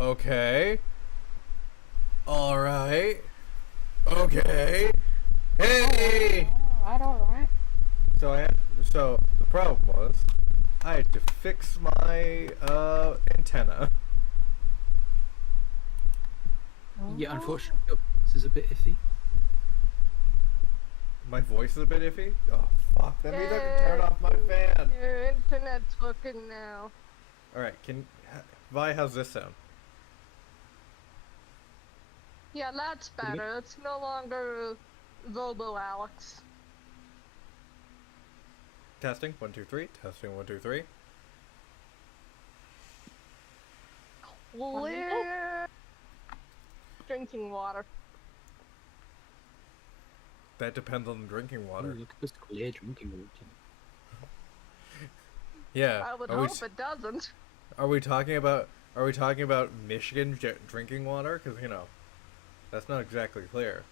Okay. Alright. Okay. Hey! Alright. So the problem was I had to fix my antenna. Yeah, unfortunately, this is a bit iffy. My voice is a bit iffy. Oh fuck! That means I have to turn off my fan. Your internet's working now. Alright, Vi, how's this sound? Yeah, that's better. It's no longer Robo Alex. Testing 1 2 3. Testing 1 2 3. Clear drinking water. That depends on the drinking water. Ooh, look at this clear drinking water. Yeah. I would hope it doesn't. Are we talking about Michigan drinking water? Because that's not exactly clear.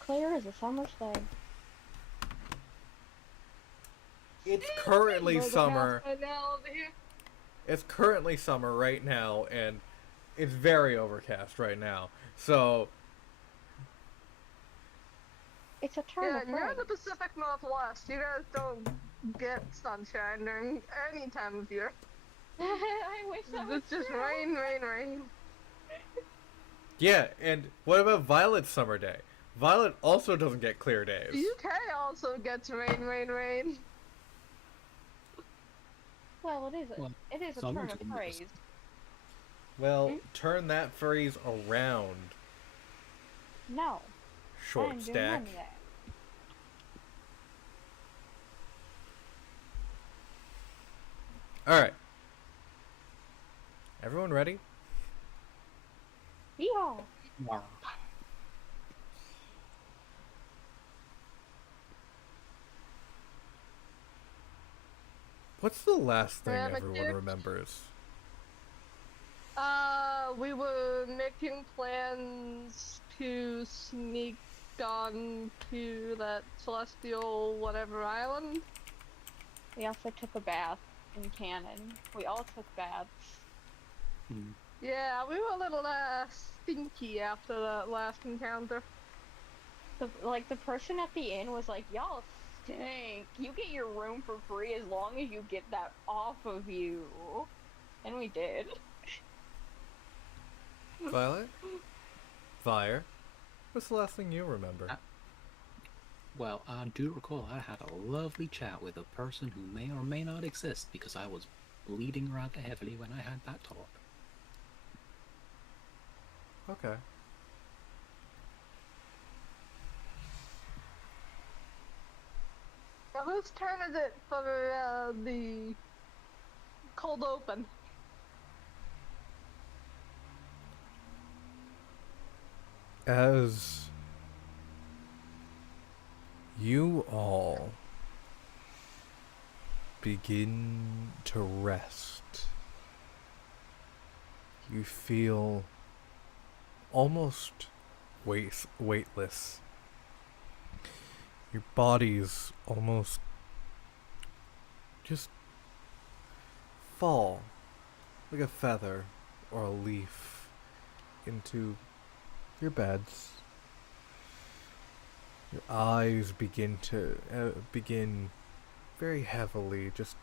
Clear as a summer's day. It's currently summer. Here. It's currently summer right now, and it's very overcast right now. So It's a turn of you're in the phrase. Pacific Northwest. You guys don't get sunshine during any time of year. I wish that was It's just true. rain, rain, rain. yeah, and what about Violet's summer day? Violet also doesn't get clear days. The UK also gets rain, rain, rain. Well, it is a turn summer's of almost- phrase. Well, turn that phrase around, No. short I'm doing stack. none of that. Alright. Everyone ready? Yeehaw! Wow. What's the last thing Yeah, but everyone dude- remembers? We were making plans to sneak on to that celestial whatever island. We also took a bath in Cannon. We all took baths. Yeah, we were a little stinky after that last encounter. The person at the inn was like, "Y'all stink. You get your room for free as long as you get that off of you." And we did. Violet? Fire? What's the last thing you remember? Well, I do recall I had a lovely chat with a person who may or may not exist because I was bleeding rather heavily when I had that talk. Okay. Now, whose turn is it for the cold open? As you all begin to rest, you feel almost weightless. Your bodies almost just fall like a feather or a leaf into your beds. Your eyes begin begin very heavily. Just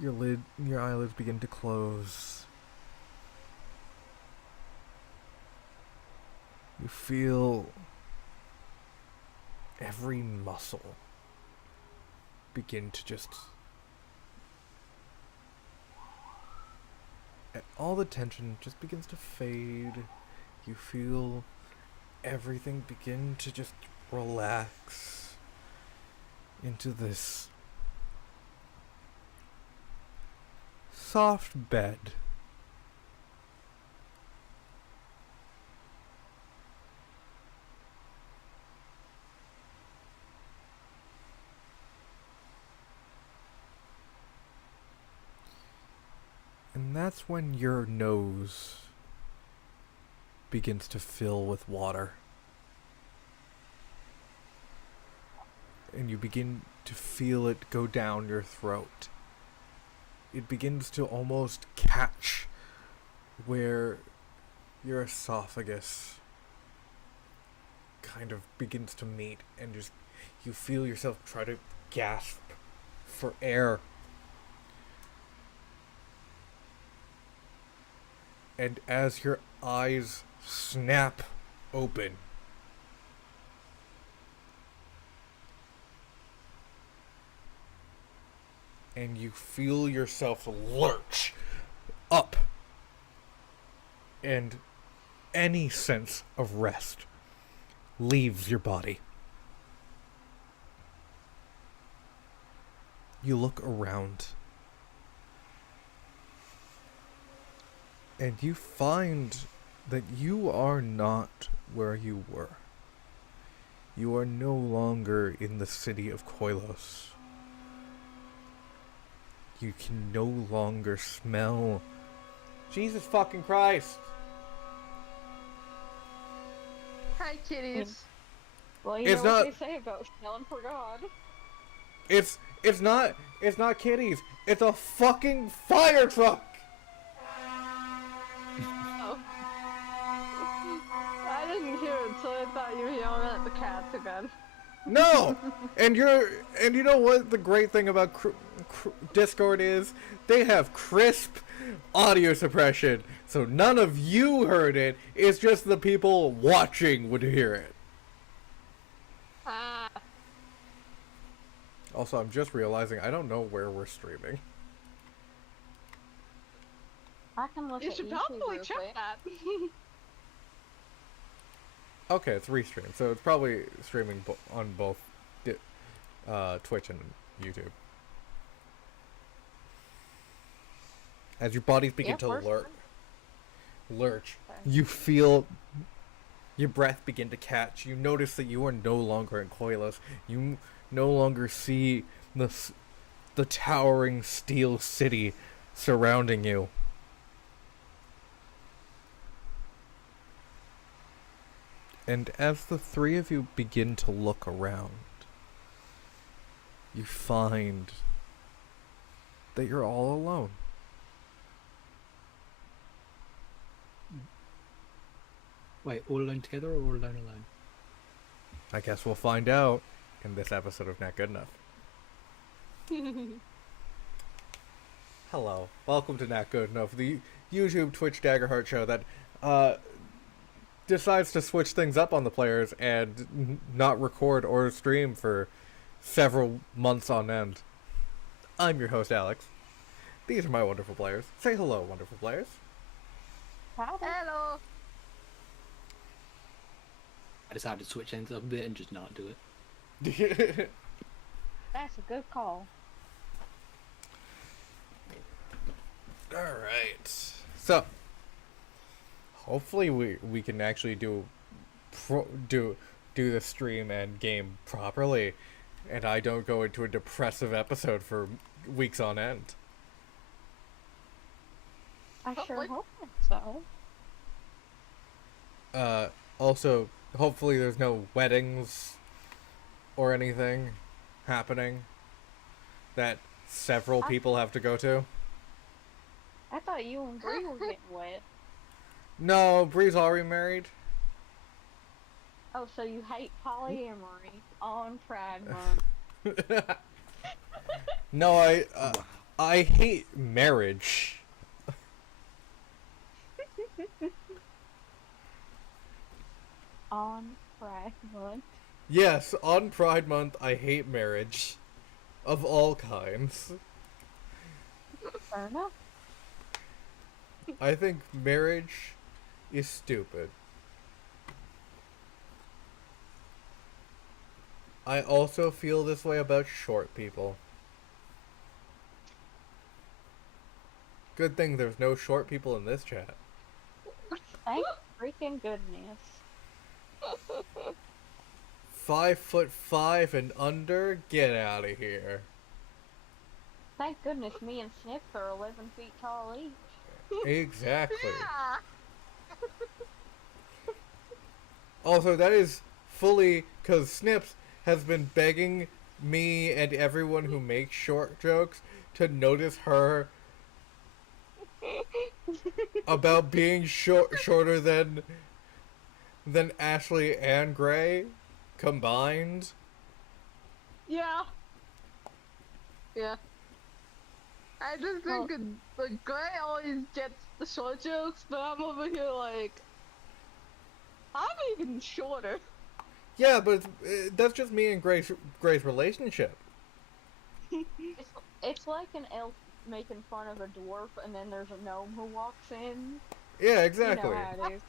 your eyelids begin to close. You feel every muscle begin to just. All the tension just begins to fade. You feel everything begin to just relax into this soft bed. And that's when your nose begins to fill with water. And you begin to feel it go down your throat. it begins to almost catch where your esophagus kind of begins to meet, and just you feel yourself try to gasp for air. And as your eyes snap open, and you feel yourself lurch up, and any sense of rest leaves your body. You look around, and you find that you are not where you were. You are no longer in the city of Koilos. You can no longer smell. Jesus fucking Christ! Hi, kitties. Well, you It's know what not- they say about smelling for God. It's not kitties. It's a fucking fire truck. Oh. I didn't hear it, so I thought you were yelling at the cats again. No, and you know what the great thing about Discord is? They have crisp audio suppression, so none of you heard it. It's just the people watching would hear it. Ah. Also, I'm just realizing I don't know where we're streaming. I can look You at should YouTube probably real check quick. that. Okay, it's restreamed, so it's probably streaming on both Twitch and YouTube. As your bodies begin to lurch, you feel your breath begin to catch. You notice that you are no longer in Koilos. You no longer see the towering steel city surrounding you. And as the three of you begin to look around, you find that you're all alone. Wait, all alone together or all alone alone? I guess we'll find out in this episode of Not Good Enough. Hello, welcome to Not Good Enough, the YouTube Twitch Daggerheart show that decides to switch things up on the players and not record or stream for several months on end. I'm your host, Alex. These are my wonderful players. Say hello, wonderful players. Howdy. Hello. I decided to switch things up a bit and just not do it. That's a good call. Alright. So, hopefully we can actually do the stream and game properly, and I don't go into a depressive episode for weeks on end. I sure Hopefully. hope so. Also, hopefully there's no weddings or anything happening that several people have to go to. I thought you and Bree were getting wet. No, Bree's already married. Oh, so you hate polyamory on Pride Month. No, I hate marriage. On Pride Month. Yes, on Pride Month, I hate marriage. Of all kinds. Fair enough. I think marriage is stupid. I also feel this way about short people. Good thing there's no short people in this chat. Thank freaking goodness. 5'5" and under, get out of here. Thank goodness me and Snip are 11 feet tall each. Exactly. Yeah. Also, that is fully because Snips has been begging me and everyone who makes short jokes to notice her about being shorter than Ashley and Gray combined. Yeah. Yeah. I just think like Gray always gets the short jokes, but I'm over here like, I'm even shorter. Yeah, but that's just me and Gray's relationship. It's like an elf making fun of a dwarf, and then there's a gnome who walks in. Yeah, You know exactly. how it is.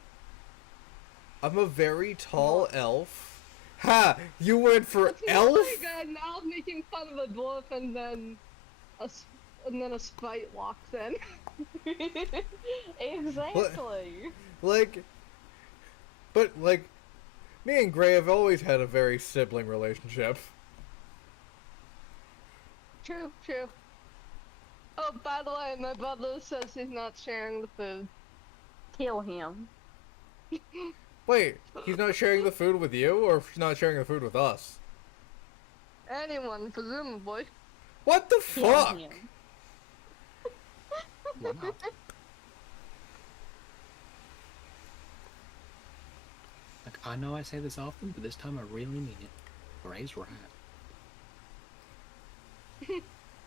I'm a very tall elf. Ha! You went for It's more elf? like an elf making fun of a dwarf, and then a sprite walks in. Exactly. Like, but like, me and Gray have always had a very sibling relationship. True, true. Oh, by the way, my brother says he's not sharing the food. Kill him. Wait, he's not sharing the food with you, or he's not sharing the food with us? Anyone, presumably. What the Kill fuck? him. Why not? Like, I know I say this often, but this time I really mean it. Gray's right.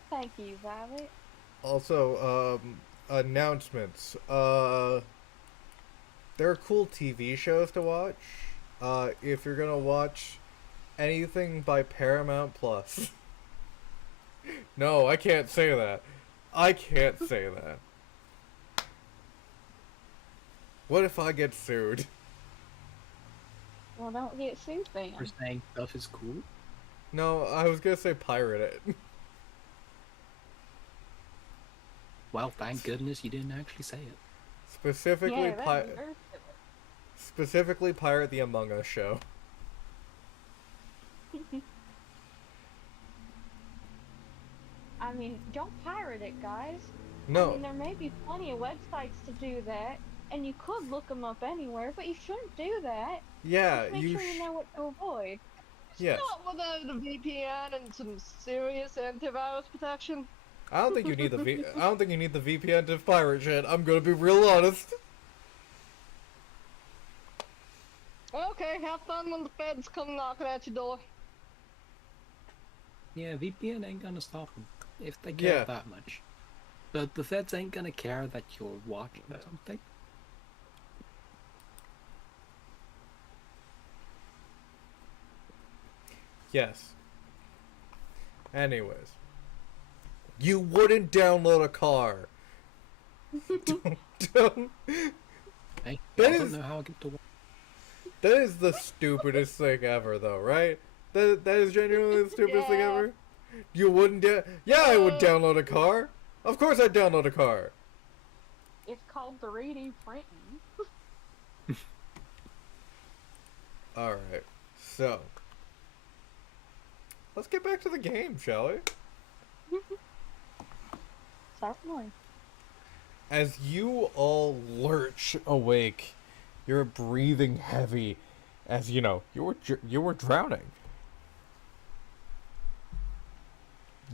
Thank you, Violet. Also, announcements. There are cool TV shows to watch. If you're gonna watch anything by Paramount Plus. No, I can't say that. I can't say that. What if I get sued? Well, don't get sued then. For saying stuff is cool. No, I was gonna say pirate it. Well, thank goodness you didn't actually say it. Specifically, Yeah, that deserves it. specifically pirate the Among Us show. I mean, don't pirate it, guys. No. I mean, there may be plenty of websites to do that, and you could look them up anywhere, but you shouldn't do that. Yeah, Just make you. sure you know what to avoid. Yes. Not without a VPN and some serious antivirus protection. I don't think you need the I don't think you need the VPN to pirate shit. I'm gonna be real honest. Okay, have fun when the feds come knocking at your door. Yeah, VPN ain't gonna stop them if they care that much. But the feds ain't gonna care that you're watching something. Yes. Anyways. You wouldn't download a car. don't. Hey, That I don't is- know how I get to work. That is the stupidest thing ever, though, right? That is genuinely the stupidest thing Yeah. ever. You wouldn't Yeah, I would download a car. Of course I'd download a car. It's called 3D printing. Alright, so. Let's get back to the game, shall we? Certainly. As you all lurch awake, you're breathing heavy, as you know you were drowning.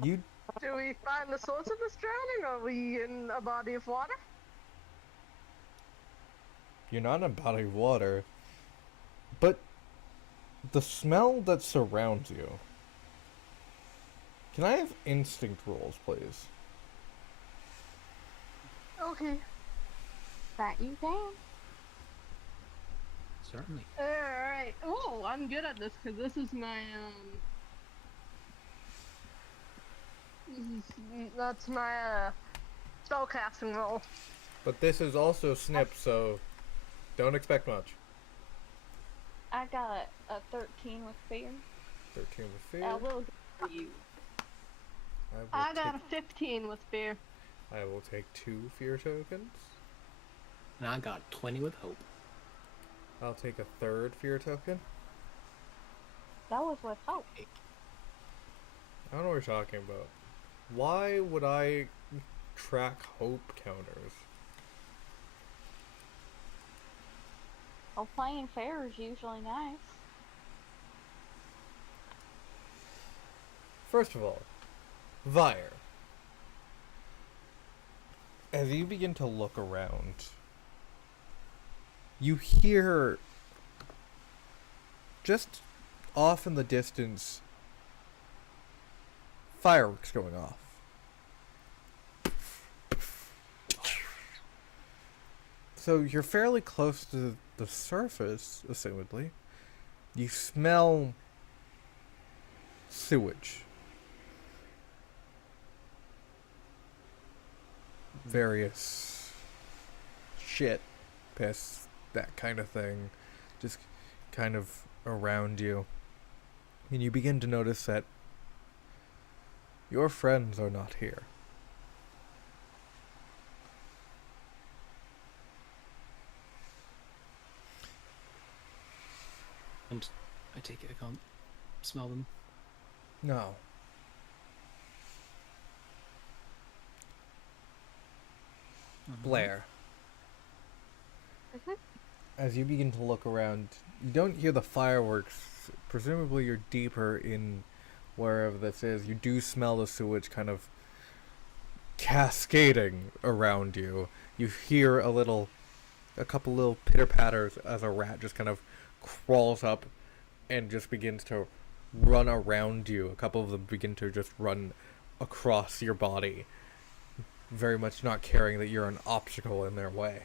You Do we find the source of this drowning? Are we in a body of water? you're not in a body of water, but the smell that surrounds you. Can I have instinct rolls, please? Okay. That you can. Certainly. Alright. Oh, I'm good at this because this is my, that's my, spellcasting roll. But this is also snip, so don't expect much. I got a 13 with fear. 13 with fear. I will for you. I got a 15 with fear. I will take 2 fear tokens. And I got 20 with hope. I'll take a 3rd fear token. That was with hope. I don't know what you're talking about. Why would I track hope counters? Well, playing fair is usually nice. First of all, Vire. As you begin to look around, you hear just off in the distance fireworks going off. So you're fairly close to the surface, assumedly. You smell sewage. Various shit, piss, that kind of thing, just kind of around you. And you begin to notice that your friends are not here. And I take it I can't smell them. No. Blair. As you begin to look around, you don't hear the fireworks. Presumably you're deeper in wherever this is. You do smell the sewage kind of cascading around you. You hear a couple little pitter-patters as a rat just kind of crawls up and just begins to run around you. A couple of them begin to just run across your body, very much not caring that you're an obstacle in their way.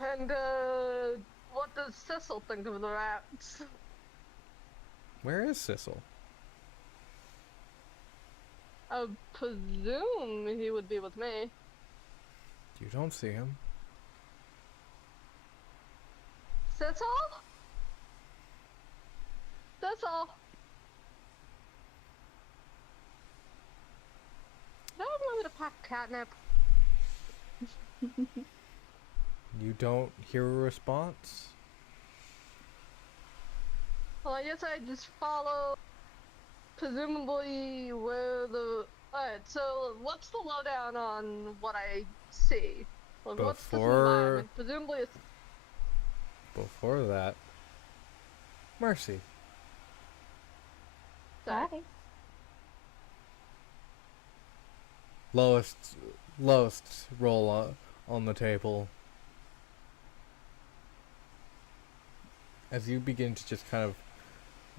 And, what does Cecil think of the rats? Where is Sissel? I presume he would be with me. You don't see him. Cecil? Cecil? Did I remember to pack catnip? You don't hear a response? Well, I guess I just follow, presumably, where the... Alright, so what's the lowdown on what I see? Like, what's this environment? Presumably it's... Before that, Mercy. Hi. Lowest roll on the table. As you begin to just kind of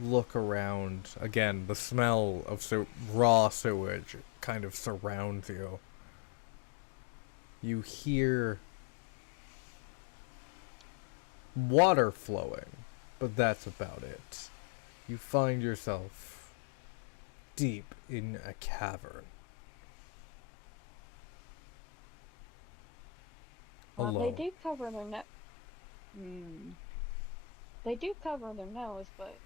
look around, again, the smell of raw sewage kind of surrounds you. You hear water flowing, but that's about it. You find yourself deep in a cavern. Well, Alone. they do cover their They do cover their nose, but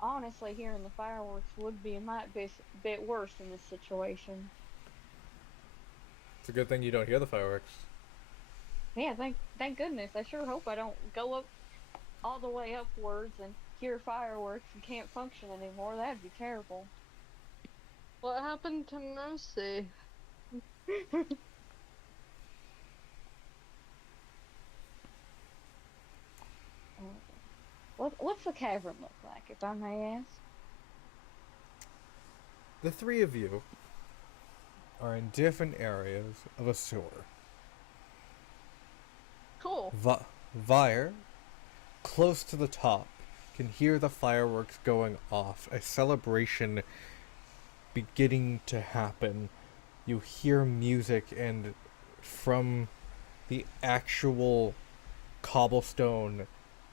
honestly, hearing the fireworks would be a bit worse in this situation. It's a good thing you don't hear the fireworks. Yeah, thank goodness. I sure hope I don't go up all the way upwards and hear fireworks and can't function anymore. That'd be terrible. What happened to Mercy? What's the cavern look like, if I may ask? The three of you are in different areas of a sewer. Cool. Vire, close to the top, can hear the fireworks going off, a celebration beginning to happen. You hear music, and from the actual cobblestone,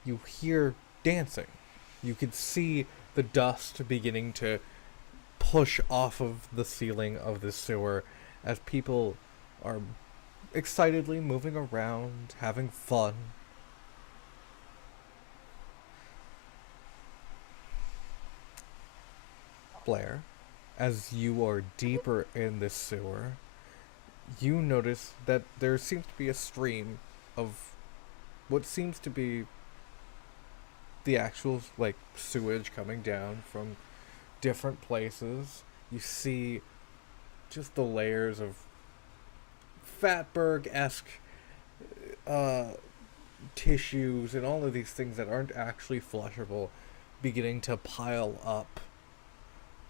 you hear dancing. You can see the dust beginning to push off of the ceiling of the sewer as people are excitedly moving around, having fun. Blair, as you are deeper in this sewer, you notice that there seems to be a stream of what seems to be the actual, like, sewage coming down from different places. You see just the layers of Fatberg-esque tissues and all of these things that aren't actually flushable beginning to pile up.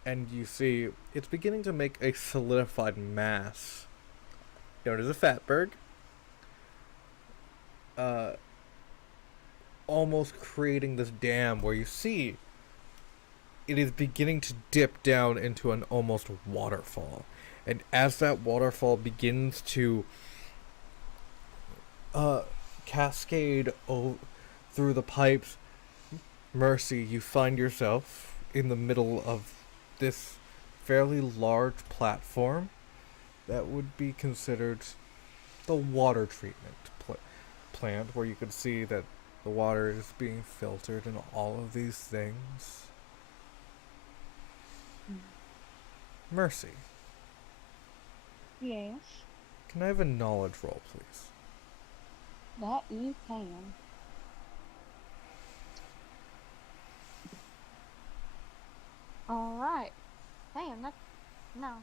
And you see it's beginning to make a solidified mass known as a fatberg, almost creating this dam where you see it is beginning to dip down into an almost waterfall. And as that waterfall begins to cascade through the pipes, Mercy, you find yourself in the middle of this fairly large platform that would be considered the water treatment plant, where you could see that the water is being filtered and all of these things. Mercy, Yes. can I have a knowledge roll, please? That you can. Alright. Damn, that... No.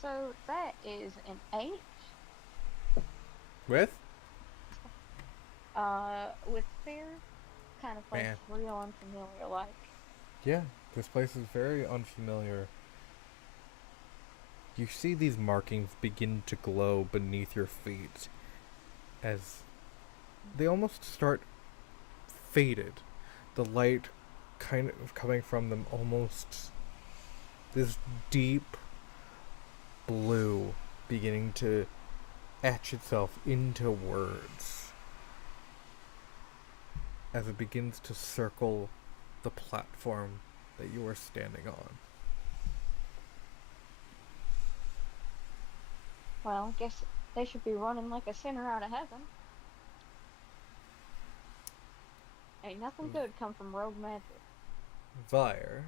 So that is an 8. With? With fear? Kind of like Man. real unfamiliar, like. Yeah, this place is very unfamiliar. You see these markings begin to glow beneath your feet as they almost start faded. The light kind of coming from them almost this deep blue beginning to etch itself into words as it begins to circle the platform that you are standing on. Well, I guess they should be running like a sinner out of heaven. Ain't nothing good come from rogue magic. Vire,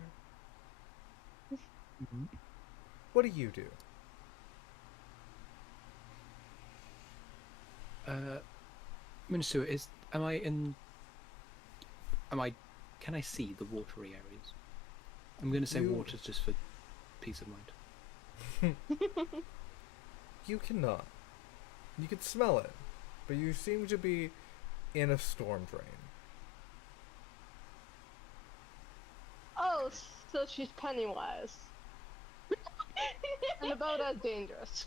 Mm-hmm. what do you do? Minister, can I see the watery areas? I'm going to say water just for peace of mind. You cannot. You can smell it, but you seem to be in a storm drain. Oh, so she's Pennywise. And about as dangerous.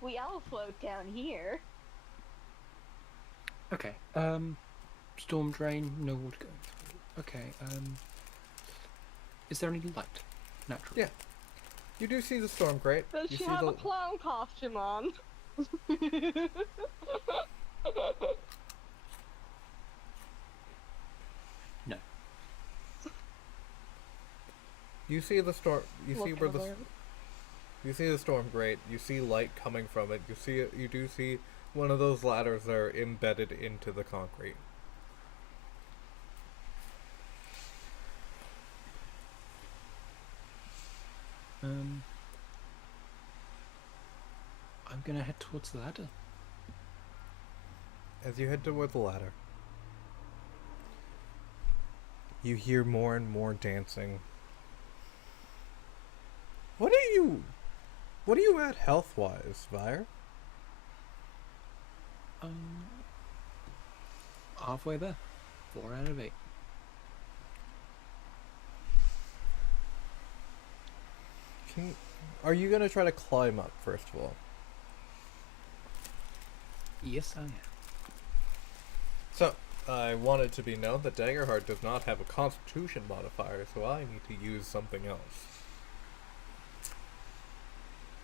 We all float down here. Okay. Storm drain, no water going through. Okay. Is there any light? Naturally. Yeah. You do see the storm grate. Does You she see have the a clown costume on? No. You see the storm. You see Look where at the. her. You see the storm grate. You see light coming from it. You see it. You do see one of those ladders that are embedded into the concrete. I'm gonna head towards the ladder. As you head toward the ladder, you hear more and more dancing. What are you at health-wise, Vire? Halfway there. 4 out of 8. Are you gonna try to climb up, first of all? Yes, I am. So, I want it to be known that Daggerheart does not have a constitution modifier, so I need to use something else.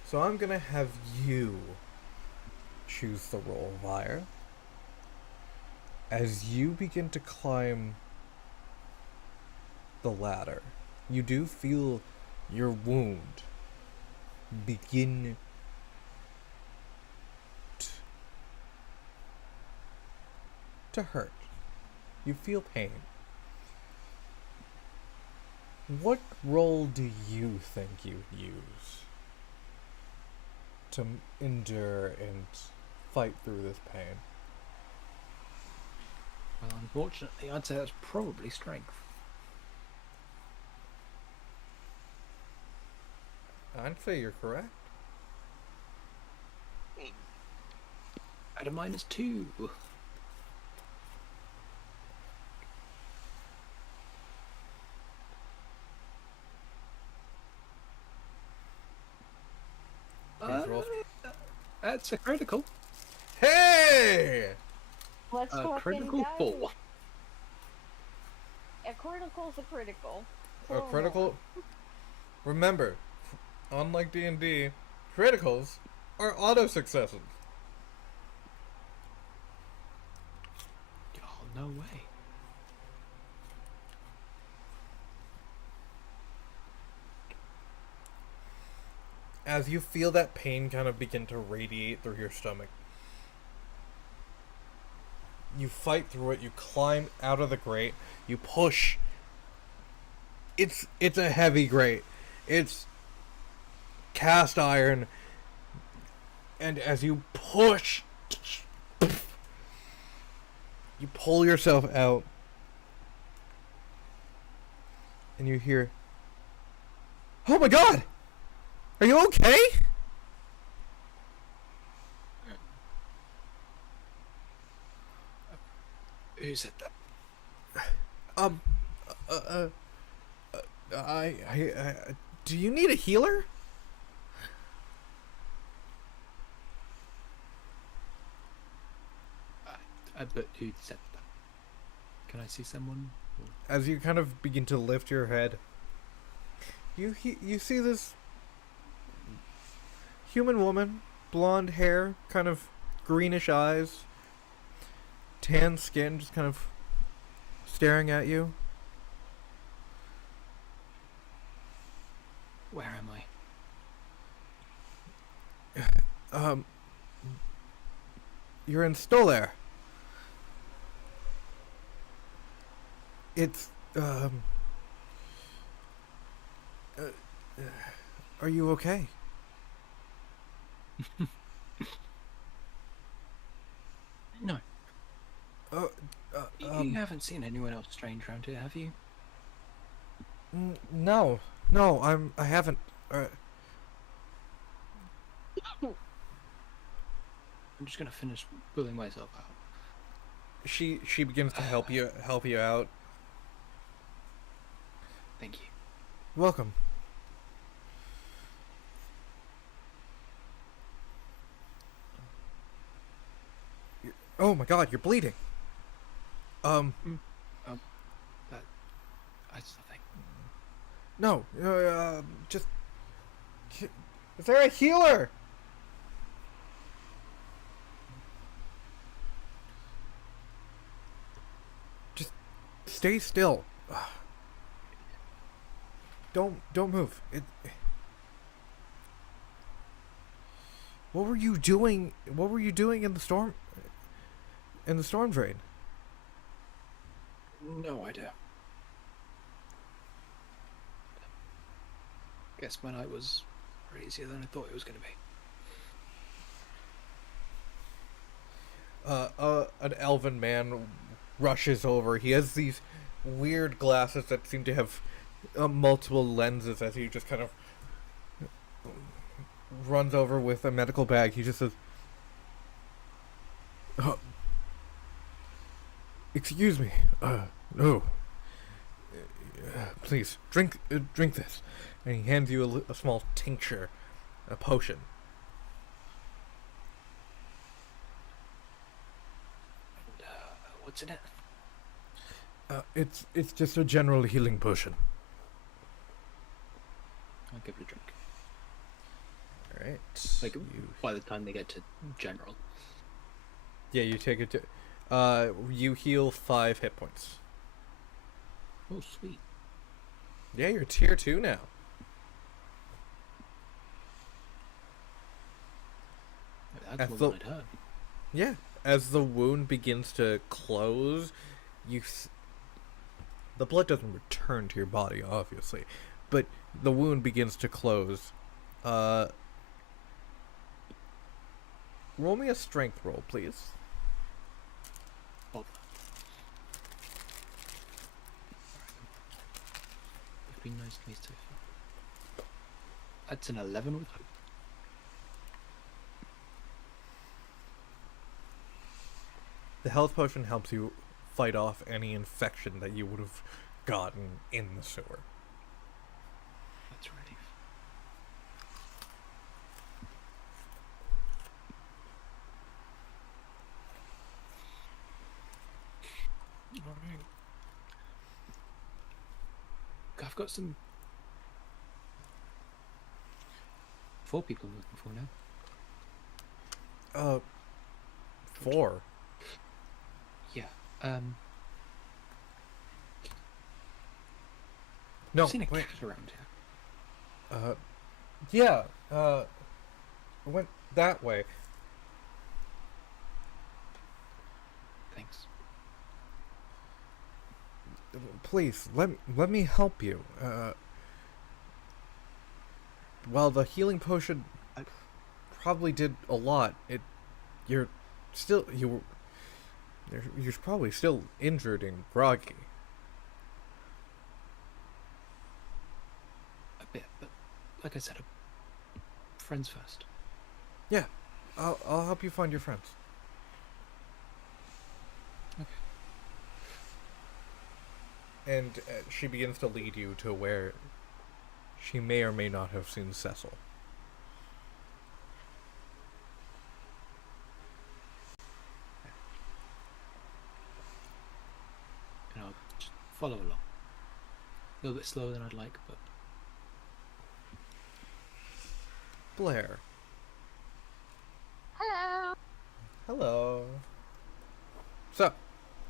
So I'm gonna have you choose the roll, Vire. As you begin to climb the ladder, you do feel your wound begin to hurt. You feel pain. What role do you think you use to endure and fight through this pain? Well, unfortunately, I'd say that's probably strength. I'd say you're correct. At a -2. That's a critical. Hey! Let's A fucking critical go. 4. A critical's a critical. A critical. Remember, unlike D&D, criticals are auto successes. Oh, no way. As you feel that pain kind of begin to radiate through your stomach, you fight through it, you climb out of the grate, you push. It's a heavy grate. It's cast iron, and as you push, you pull yourself out, and you hear, "Oh my god! Are you okay?" Who said that? Um, uh, I, do you need a healer? But who said that? Can I see someone? As you kind of begin to lift your head, you see this human woman, blonde hair, kind of greenish eyes, tan skin, just kind of staring at you. Where am I? You're in Stolair. It's, are you okay? No. Uh, You haven't seen anyone else strange around here, have you? No, I haven't, I'm just gonna finish pulling myself out. she begins to help you out. Thank you. Welcome. Oh my god, you're bleeding. That's nothing. No, just... Is there a healer? Just stay still. Don't move. What were you doing? What were you doing in the storm? In the storm drain? No idea. Guess my night was crazier than I thought it was going to be. An elven man rushes over. He has these weird glasses that seem to have multiple lenses as he just kind of runs over with a medical bag. He just says, "Excuse me. No. Please, drink this." And he hands you a small tincture, a potion. And, what's in it? It's just a general healing potion. I'll give it a drink. Alright. Like, by the time they get to general. Yeah, you take it to... you heal 5 hit points. Oh, sweet. Yeah, you're tier 2 now. That's more than I'd heard. Yeah, as the wound begins to close, the blood doesn't return to your body, obviously, but the wound begins to close. Roll me a strength roll, please. Hold on. 15, 19, 22. That's an 11 with hope. The health potion helps you fight off any infection that you would have gotten in the sewer. That's relief. got some 4 people looking for now. 4. Yeah. No, I've seen a wait. cat around here. Yeah. Went that way. Thanks. Please, let me help you. While the healing potion probably did a lot, you're probably still injured and groggy. A bit, but like I said, friends first. Yeah, I'll help you find your friends. Okay. And she begins to lead you to where she may or may not have seen Cecil. And I'll just follow along. A little bit slower than I'd like, but... Blair. Hello. Hello. So,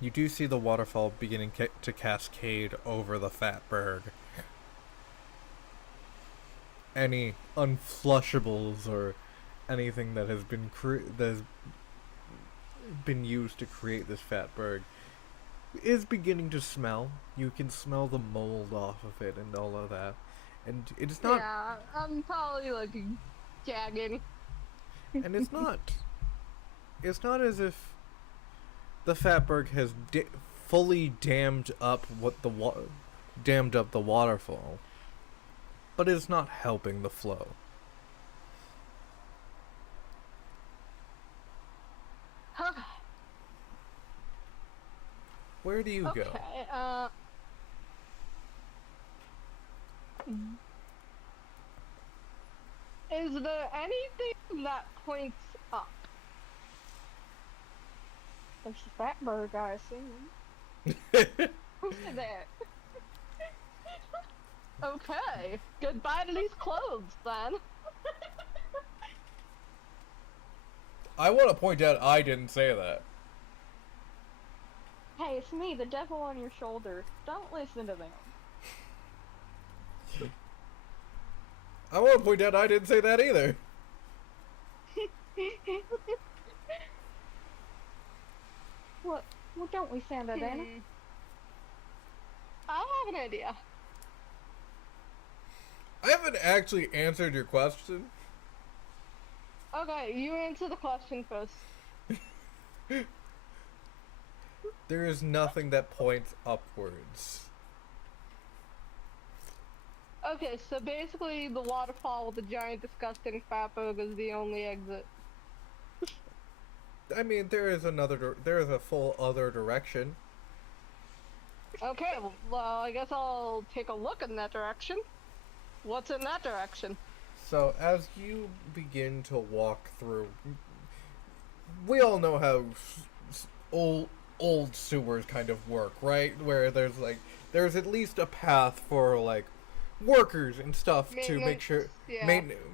you do see the waterfall beginning to cascade over the Fatberg. Any unflushables or anything that has been used to create this Fatberg is beginning to smell. You can smell the mold off of it and all of that. And it's not... Yeah, I'm probably like gagging. And it's not... It's not as if the Fatberg has fully dammed up dammed up the waterfall, but it's not helping the flow. Where do you go? Okay, is there anything that points up? There's the Fatberg, I assume. Who's there? Okay, goodbye to these clothes then. I want to point out I didn't say that. Hey, it's me, the devil on your shoulder. Don't listen to them. I want to point out I didn't say that either. What don't we sound that, Anna? I have an idea. I haven't actually answered your question. Okay, you answer the question first. There is nothing that points upwards. Okay, so basically the waterfall with the giant disgusting Fatberg is the only exit. I mean, there is a full other direction. Okay, well, I guess I'll take a look in that direction. What's in that direction? So, as you begin to walk through, we all know how old sewers kind of work, right? Where there's at least a path for like workers and stuff to make sure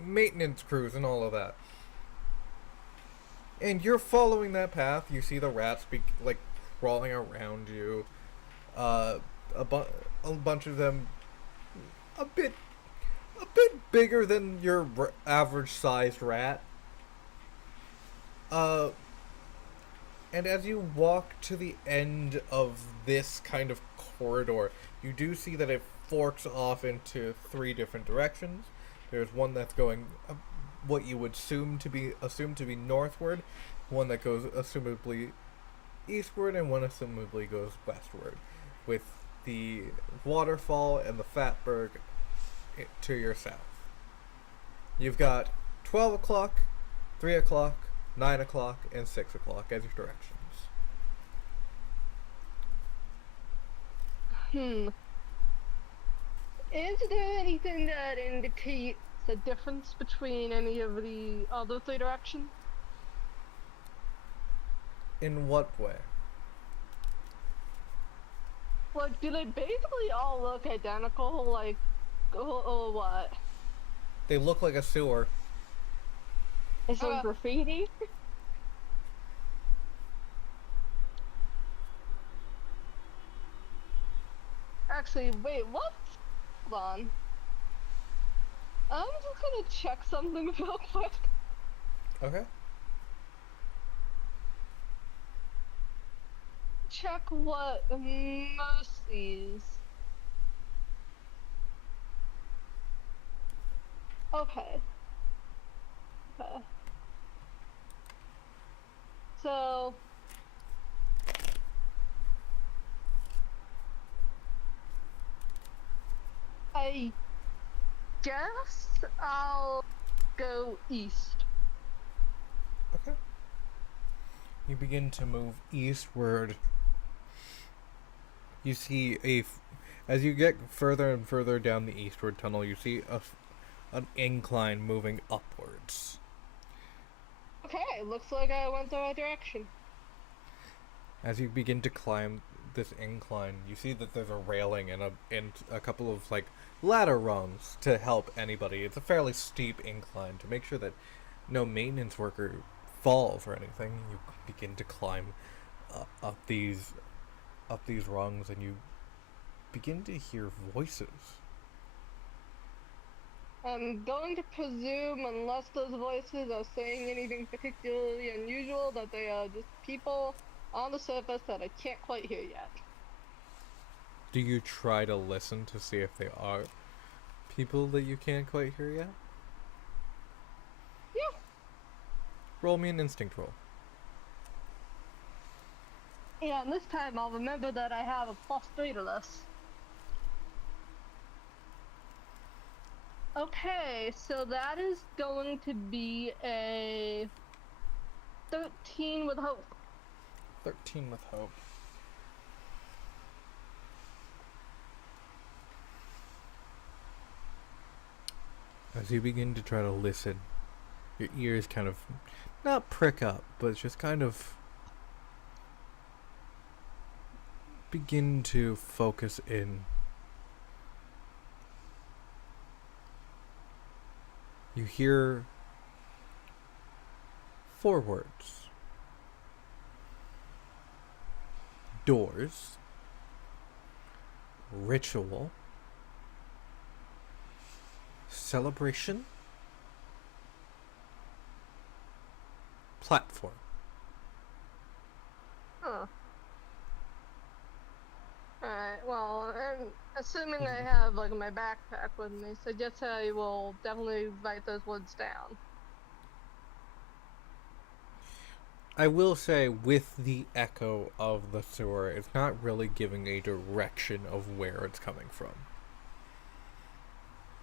maintenance crews and all of that. And you're following that path. You see the rats crawling around you. A bunch of them, a bit bigger than your average sized rat. And as you walk to the end of this kind of corridor, you do see that it forks off into 3 different directions. There's one that's going what you would assume to be northward, one that goes assumably eastward, and one assumably goes westward, with the waterfall and the Fatberg to your south. You've got 12 o'clock, 3 o'clock, 9 o'clock, and 6 o'clock as your directions. Is there anything that indicates a difference between any of the other 3 directions? In what way? Like, do they basically all look identical? Like, oh what? They look like a sewer. Is there Okay. graffiti? Actually, wait, what? Hold on. I'm just gonna check something real quick. Okay. Check what Mercy's. Okay. Okay. So I guess I'll go east. Okay. You begin to move eastward. You see as you get further and further down the eastward tunnel, you see an incline moving upwards. Okay, looks like I went the right direction. As you begin to climb this incline, you see that there's a railing and a couple of like ladder rungs to help anybody. It's a fairly steep incline to make sure that no maintenance worker falls or anything. You begin to climb up these rungs, and you begin to hear voices. I'm going to presume, unless those voices are saying anything particularly unusual, that they are just people on the surface that I can't quite hear yet. Do you try to listen to see if they are people that you can't quite hear yet? Yeah. Roll me an instinct roll. And this time I'll remember that I have a +3 to this. Okay, so that is going to be a 13 with hope. 13 with hope. As you begin to try to listen, your ears kind of not prick up, but just kind of begin to focus in. You hear 4 words: doors, ritual, celebration, platform. Huh. Alright, well, I'm assuming I have, like, my backpack with me, so just I will definitely write those words down. I will say, with the echo of the sewer, it's not really giving a direction of where it's coming from.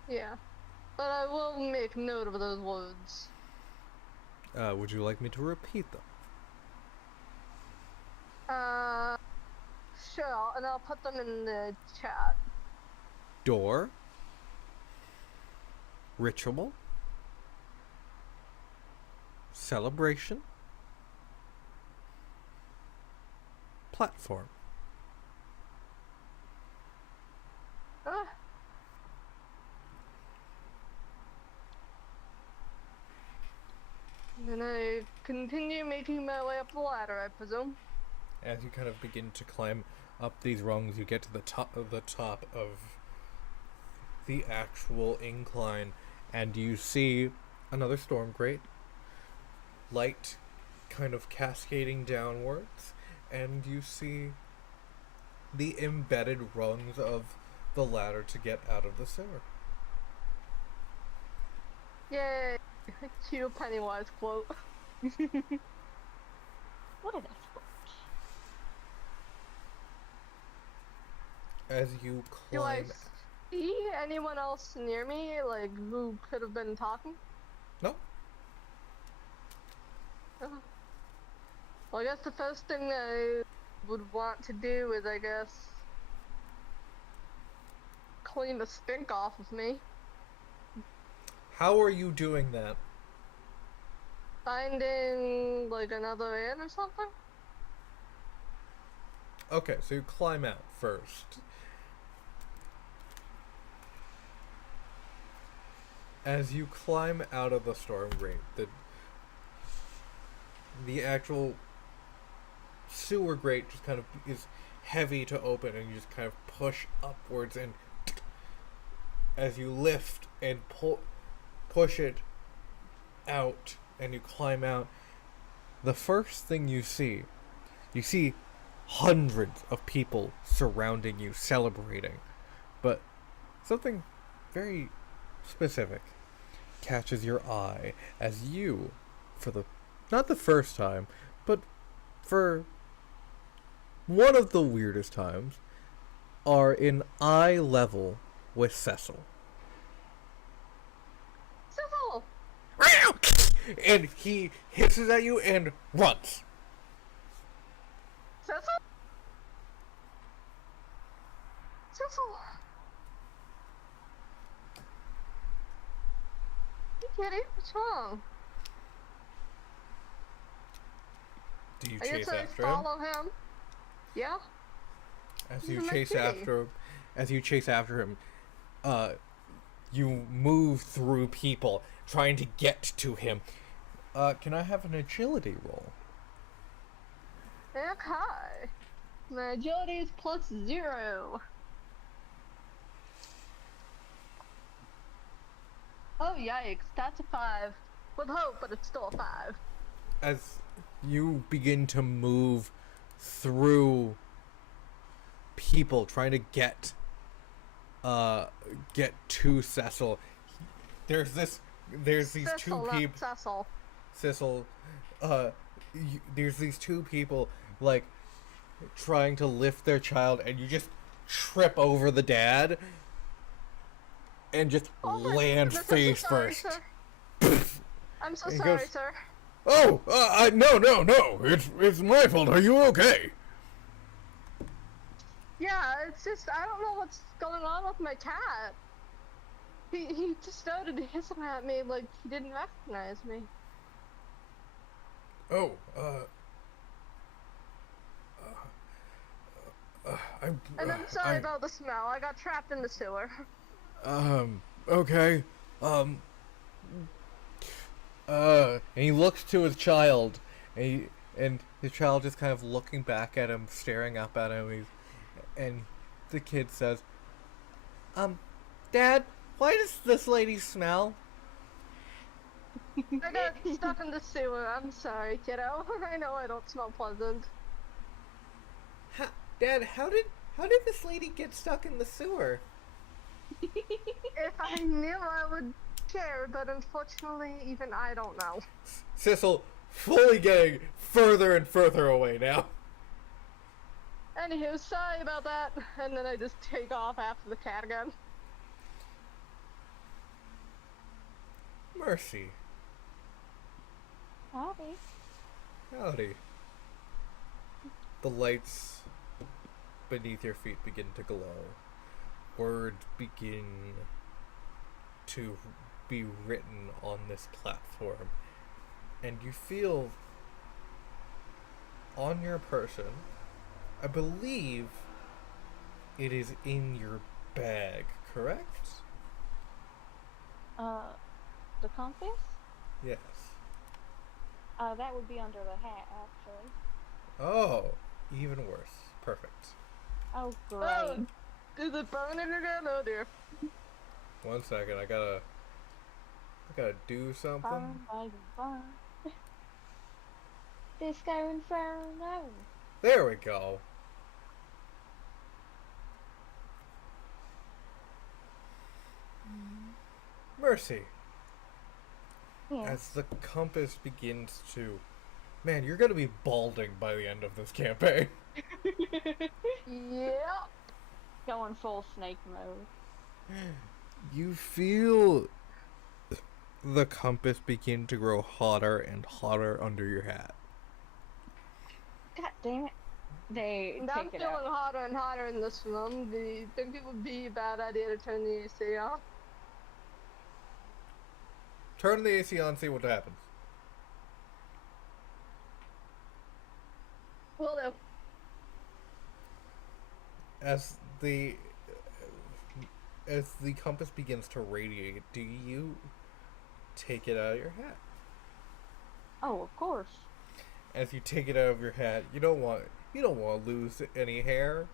Yeah. But I will make note of those words. Would you like me to repeat them? Sure, and I'll put them in the chat. Door, ritual, celebration, platform. Ah. Then I continue making my way up the ladder, I presume. As you kind of begin to climb up these rungs, you get to the top of the actual incline, and you see another storm grate, light kind of cascading downwards, and you see the embedded rungs of the ladder to get out of the sewer. Yay! Cue Pennywise quote. What an effort. As you Do I climb... see anyone else near me, like, who could have been talking? No. Well, I guess the first thing I would want to do is, I guess, clean the stink off of me. How are you doing that? Finding, like, another inn or something? Okay, so you climb out first. As you climb out of the storm grate, the actual sewer grate just kind of is heavy to open, and you just kind of push upwards, and as you lift and push it out, and you climb out, the first thing you see hundreds of people surrounding you, celebrating. But something very specific catches your eye as you, for the not the first time, but for one of the weirdest times, are in eye level with Cecil. Cecil! And he hisses at you and runs. Cecil? Cecil! You kidding? What's wrong? Do you I chase guess I after him? follow him. Yeah? As He's you in my chase kitty. after him, you move through people trying to get to him. Can I have an agility roll? Okay. My agility is +0. Oh yikes, that's a 5. With hope, but it's still a 5. As you begin to move through people trying to get to Cecil, there's these Cecil, two not people. Cecil. Cecil, there's these two people like trying to lift their child, and you just trip over the dad and just land goodness, face I'm so sorry, first. sir. I'm so It sorry, goes- sir. Oh, no, it's my fault. Are you okay? Yeah, it's just, I don't know what's going on with my cat. He just started hissing at me like he didn't recognize me. Oh, And I'm sorry about the smell. I got trapped in the sewer. Okay, and he looks to his child, and his child just kind of looking back at him, staring up at him, and the kid says, Dad, why does this lady smell? I got stuck in the sewer. I'm sorry, kiddo. I know I don't smell pleasant. Dad, how did this lady get stuck in the sewer? If I knew, I would share, but unfortunately, even I don't know. Cecil fully getting further and further away now. Anywho, sorry about that. And then I just take off after the cat again. Mercy. Howdy. Howdy. The lights beneath your feet begin to glow. Words begin to be written on this platform. And you feel on your person, I believe it is in your bag, correct? The compass? Yes. That would be under the hat, actually. Oh, even worse. Perfect. Oh, great. Oh, is it burning again? Oh dear. 1 second, I gotta do something. Burn, baby, burn. Disco Inferno. There we go. Mercy. Yeah. As the compass begins to... Man, you're gonna be balding by the end of this campaign. Yeah. Going full snake mode. You feel the compass begin to grow hotter and hotter under your hat. God damn it. They I'm take it feeling out. hotter and hotter in this room. Do you think it would be a bad idea to turn the AC off? Turn the AC on, see what happens. Will do. as the compass begins to radiate, do you take it out of your hat? Oh, of course. As you take it out of your hat, you don't want to lose any hair.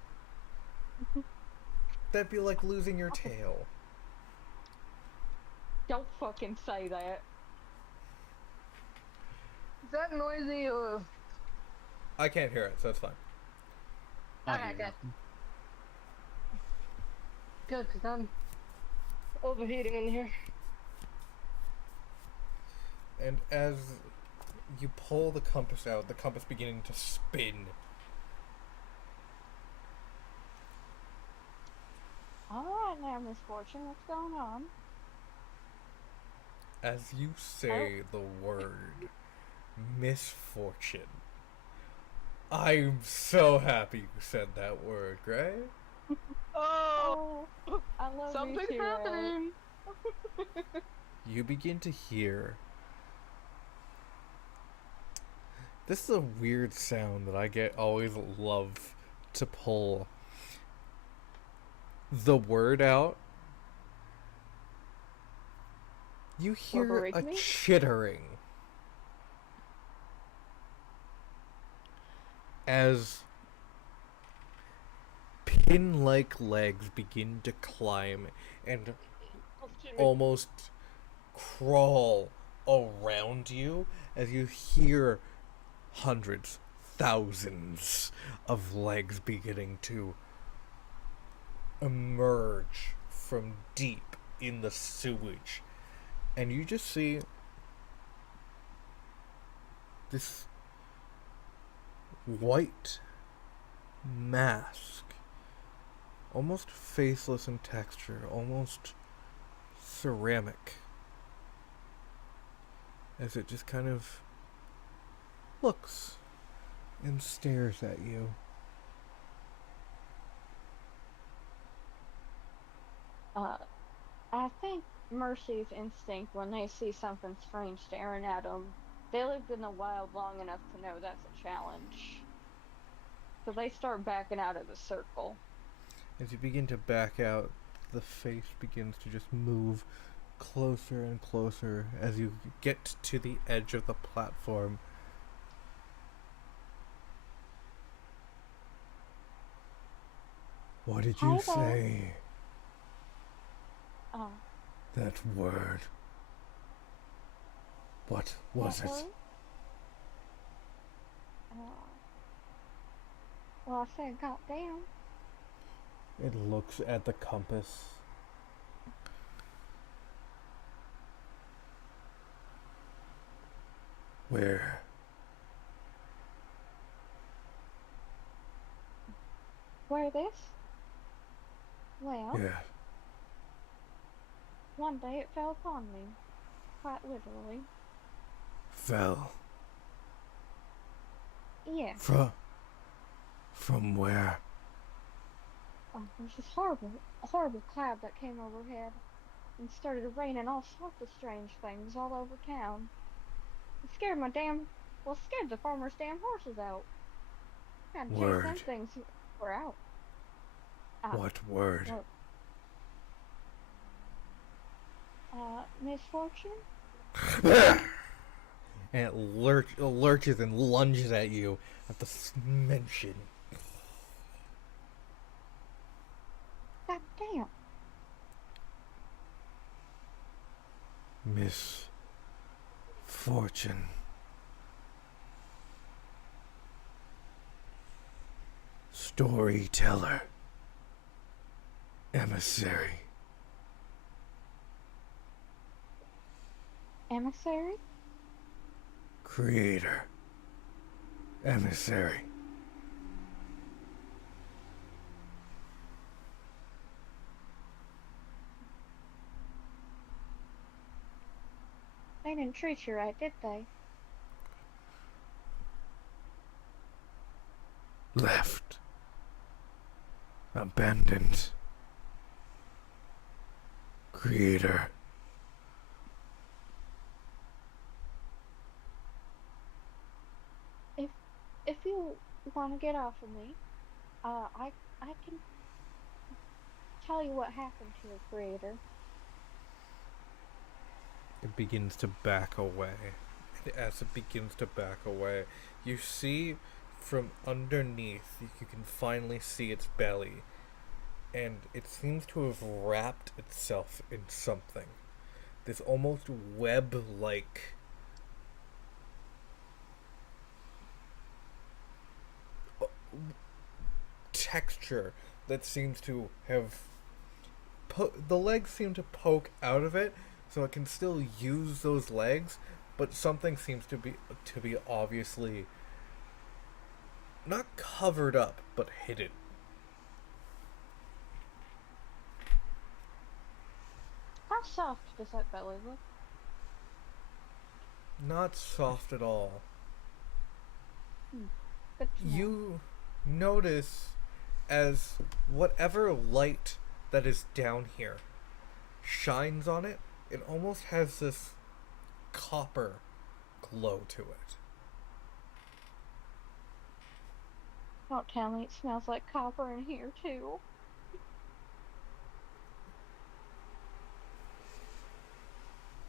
That'd be like losing your tail. Don't fucking say that. Is that noisy or? I can't hear it, so it's fine. I Okay, hear good. you. Good, because I'm overheating in here. And as you pull the compass out, the compass beginning to spin. Alright now, Misfortune, what's going on? As you say the word misfortune. I'm so happy you said that word, Gray. Oh, I love something's you too, happening. You begin to hear. This is a weird sound that I always love to pull the word out. You hear a chittering as pin-like legs begin to climb and almost crawl around you as you hear hundreds, thousands of legs beginning to emerge from deep in the sewage. And you just see this white mask, almost faceless in texture, almost ceramic, as it just kind of looks and stares at you. I think Mercy's instinct when they see something strange staring at them, they lived in the wild long enough to know that's a challenge. So they start backing out of the circle. As you begin to back out, the face begins to just move closer and closer as you get to the edge of the platform. What did you say? That word. What was it? Well, I said goddamn. It looks at the compass. Where? Where this? Well, Yeah. one day it fell upon me. Quite literally. Fell. Yeah. From where? There's this horrible cloud that came overhead and started raining all sorts of strange things all over town. It scared scared the farmer's damn horses out. Had to chase them things were out. What word? Misfortune? And it lurches and lunges at you at the mention. God damn. Misfortune. Storyteller. Emissary. Emissary? Creator. Emissary. They didn't treat you right, did they? Left. Abandoned. Creator. If you want to get off of me, I can tell you what happened to your creator. It begins to back away. And as it begins to back away, you see from underneath, you can finally see its belly. And it seems to have wrapped itself in something. This almost web-like texture that seems to have the legs seem to poke out of it, so it can still use those legs, but something seems to be obviously not covered up but hidden. How soft does that belly look? Not soft at all. Good to know. You notice as whatever light that is down here shines on it, it almost has this copper glow to it. Don't tell me it smells like copper in here, too.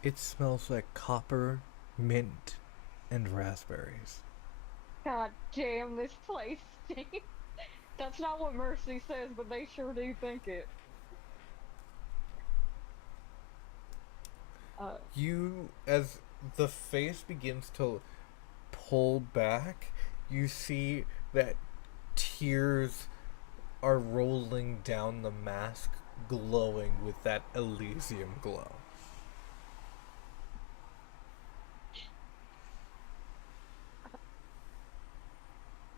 It smells like copper, mint, and raspberries. God damn, this place stinks. That's not what Mercy says, but they sure do think it. You, as the face begins to pull back, you see that tears are rolling down the mask, glowing with that Elysium glow.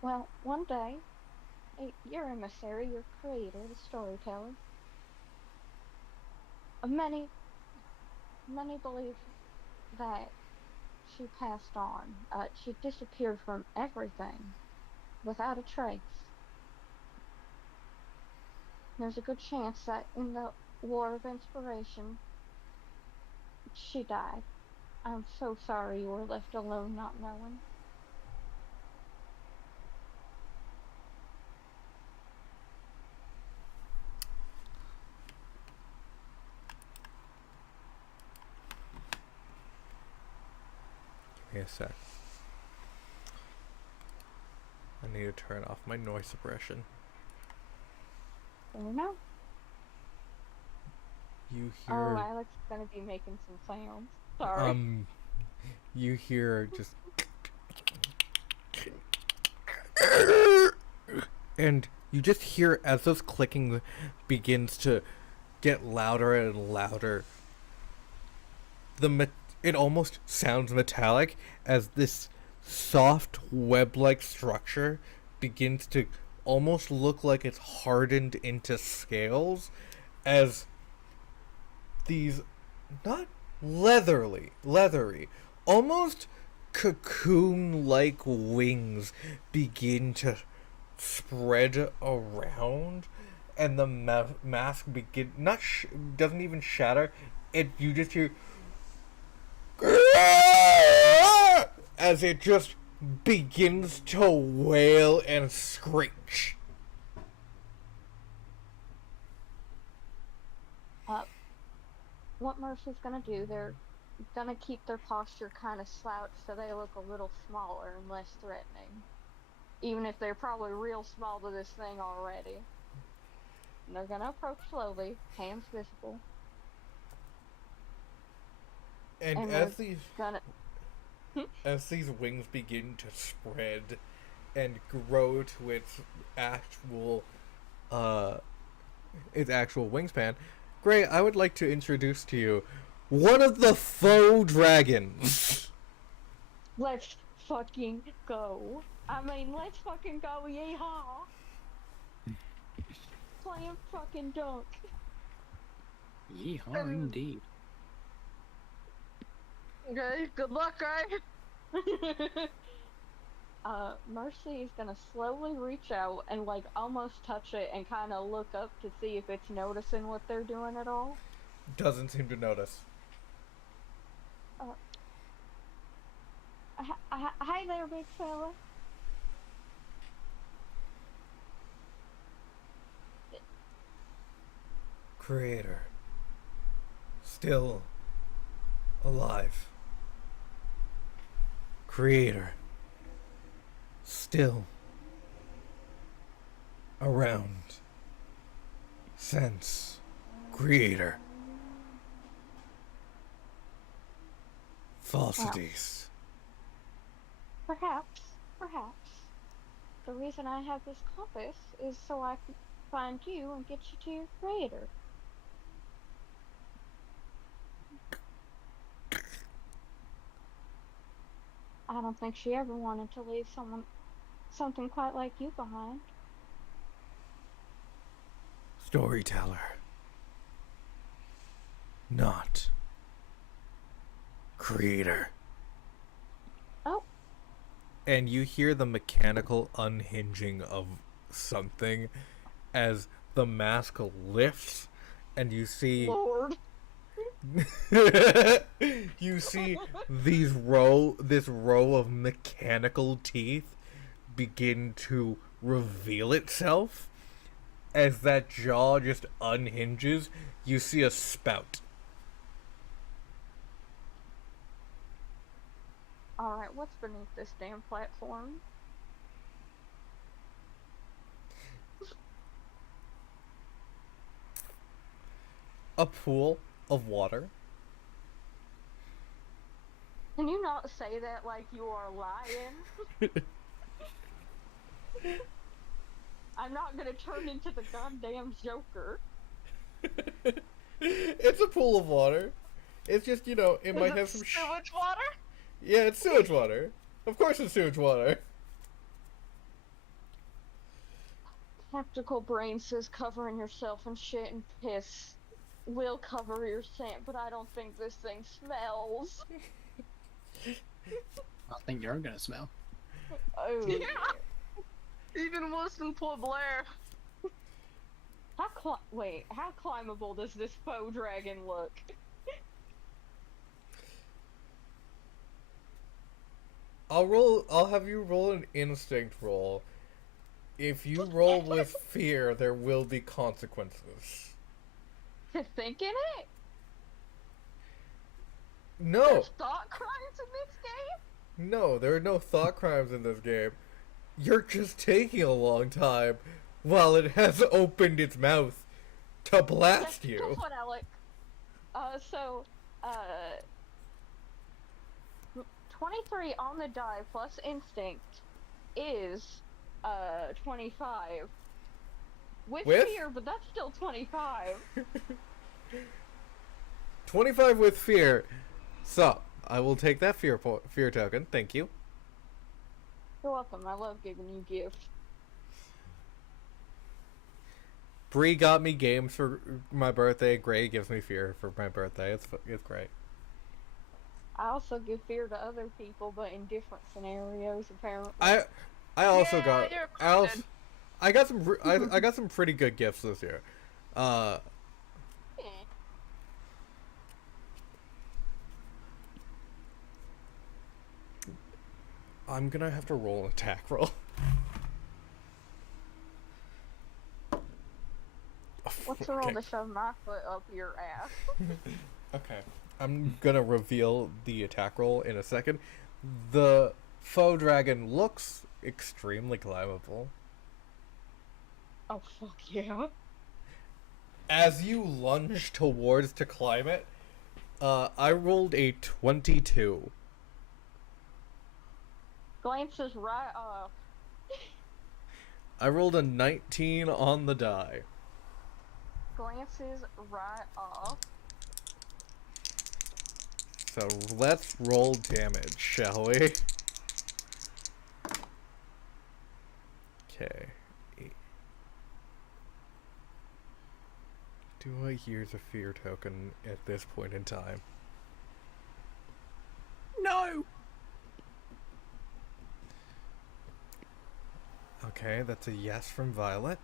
Well, one day, your emissary, your creator, the storyteller, many believe that she passed on. She disappeared from everything without a trace. There's a good chance that in the War of Inspiration, she died. I'm so sorry you were left alone not knowing. Give me a sec. I need to turn off my noise suppression. I don't know. You hear... Oh, Alex is gonna be making some sounds. Sorry. You hear just... And you just hear as those clicking begins to get louder and louder. It almost sounds metallic as this soft web-like structure begins to almost look like it's hardened into scales as these not leathery, almost cocoon-like wings begin to spread around, and the mask doesn't even shatter. You just hear as it just begins to wail and screech. What Mercy's gonna do, they're gonna keep their posture kind of slouched so they look a little smaller and less threatening. Even if they're probably real small to this thing already. And they're gonna approach slowly, hands visible. And as these wings begin to spread and grow to its actual wingspan, Gray, I would like to introduce to you one of the faux dragons. Let's fucking go. Let's fucking go, yeehaw! Slam fucking dunk. Yeehaw, indeed. Okay, good luck, right? Mercy is gonna slowly reach out and, almost touch it and kind of look up to see if it's noticing what they're doing at all. Doesn't seem to notice. Hi there, big fella. Creator. Still alive. Creator. Still around. Sense. Creator. Falsities. Perhaps. The reason I have this compass is so I can find you and get you to your creator. I don't think she ever wanted to leave something quite like you behind. Storyteller. Not creator. Oh. And you hear the mechanical unhinging of something as the mask lifts, and you see Lord. you see this row of mechanical teeth begin to reveal itself. As that jaw just unhinges, you see a spout. Alright, what's beneath this damn platform? A pool of water. Can you not say that like you are lying? I'm not gonna turn into the goddamn Joker. It's a pool of water. It's just, it might have some sewage water? Yeah, it's sewage water. Of course it's sewage water. Tactical brain says covering yourself in shit and piss will cover your scent, but I don't think this thing smells. I think you're gonna smell. Oh. Yeah. Even worse than poor Blair. How climbable does this faux dragon look? I'll have you roll an instinct roll. If you roll with fear, there will be consequences. To think in it? No! There's thought crimes in this game? No, there are no thought crimes in this game. You're just taking a long time while it has opened its mouth to blast you. Guess what, Alec? 23 on the die plus instinct is 25. With fear, but that's still 25. 25 with fear. So, I will take that fear token. Thank you. You're welcome. I love giving you gifts. Bree got me games for my birthday. Gray gives me fear for my birthday. It's great. I also give fear to other people, but in different scenarios, apparently. I also got. You're I got some. I got some pretty good gifts this year. I'm gonna have to roll an attack roll. What's the roll to shove my foot up your ass? Okay. I'm gonna reveal the attack roll in a second. The faux dragon looks extremely climbable. Oh, fuck yeah. As you lunge towards to climb it, I rolled a 22. Glances right off. I rolled a 19 on the die. Glances right off. So let's roll damage, shall we? Okay. Do I use a fear token at this point in time? No! Okay, that's a yes from Violet.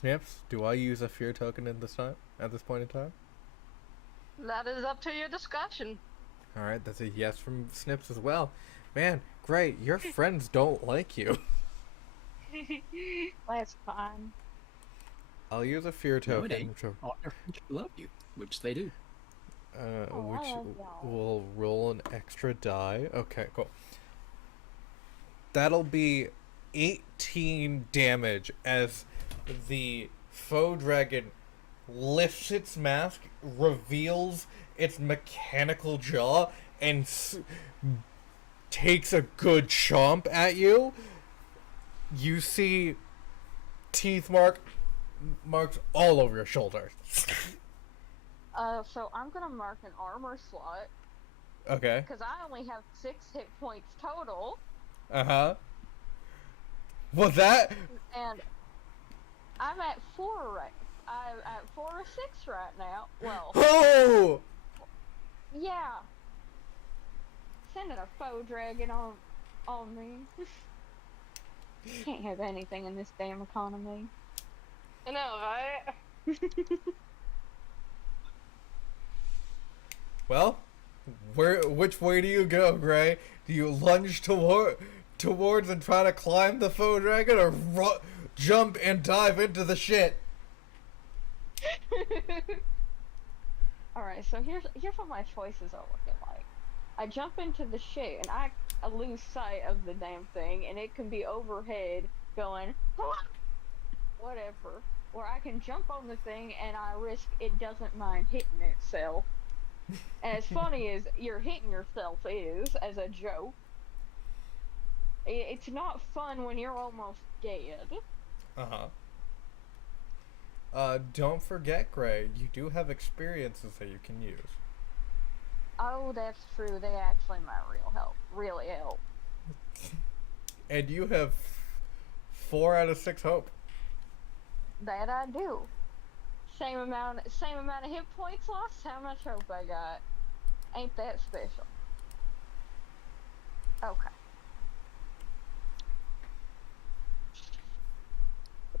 Snips, do I use a fear token at this point in time? That is up to your discretion. Alright, that's a yes from Snips as well. Man, great, your friends don't like you. That's fine. I'll use a fear No, it token. ain't. All your friends love you, which they do. Oh, I love Which y'all. will roll an extra die. Okay, cool. That'll be 18 damage as the faux dragon lifts its mask, reveals its mechanical jaw, and takes a good chomp at you. You see teeth marks all over your shoulders. So I'm gonna mark an armor slot. Okay. Because I only have 6 hit points total. Uh-huh. Well, that... And I'm at 4 right... I'm at 4 or 6 right now. Well... Oh! Yeah. Sending a faux dragon on me. Can't have anything in this damn economy. I know, right? Well, which way do you go, Gray? Do you lunge towards and try to climb the faux dragon, or jump and dive into the shit? Alright, so here's what my choices are looking like. I jump into the shit and I lose sight of the damn thing, and it can be overhead going whatever. Or I can jump on the thing and I risk it doesn't mind hitting itself. And as funny as you're hitting yourself is, as a joke, it's not fun when you're almost dead. Don't forget, Gray, you do have experiences that you can use. Oh, that's true. They actually might really help. And you have 4 out of 6 hope. That I do. Same amount of hit points lost. How much hope I got? Ain't that special? Okay.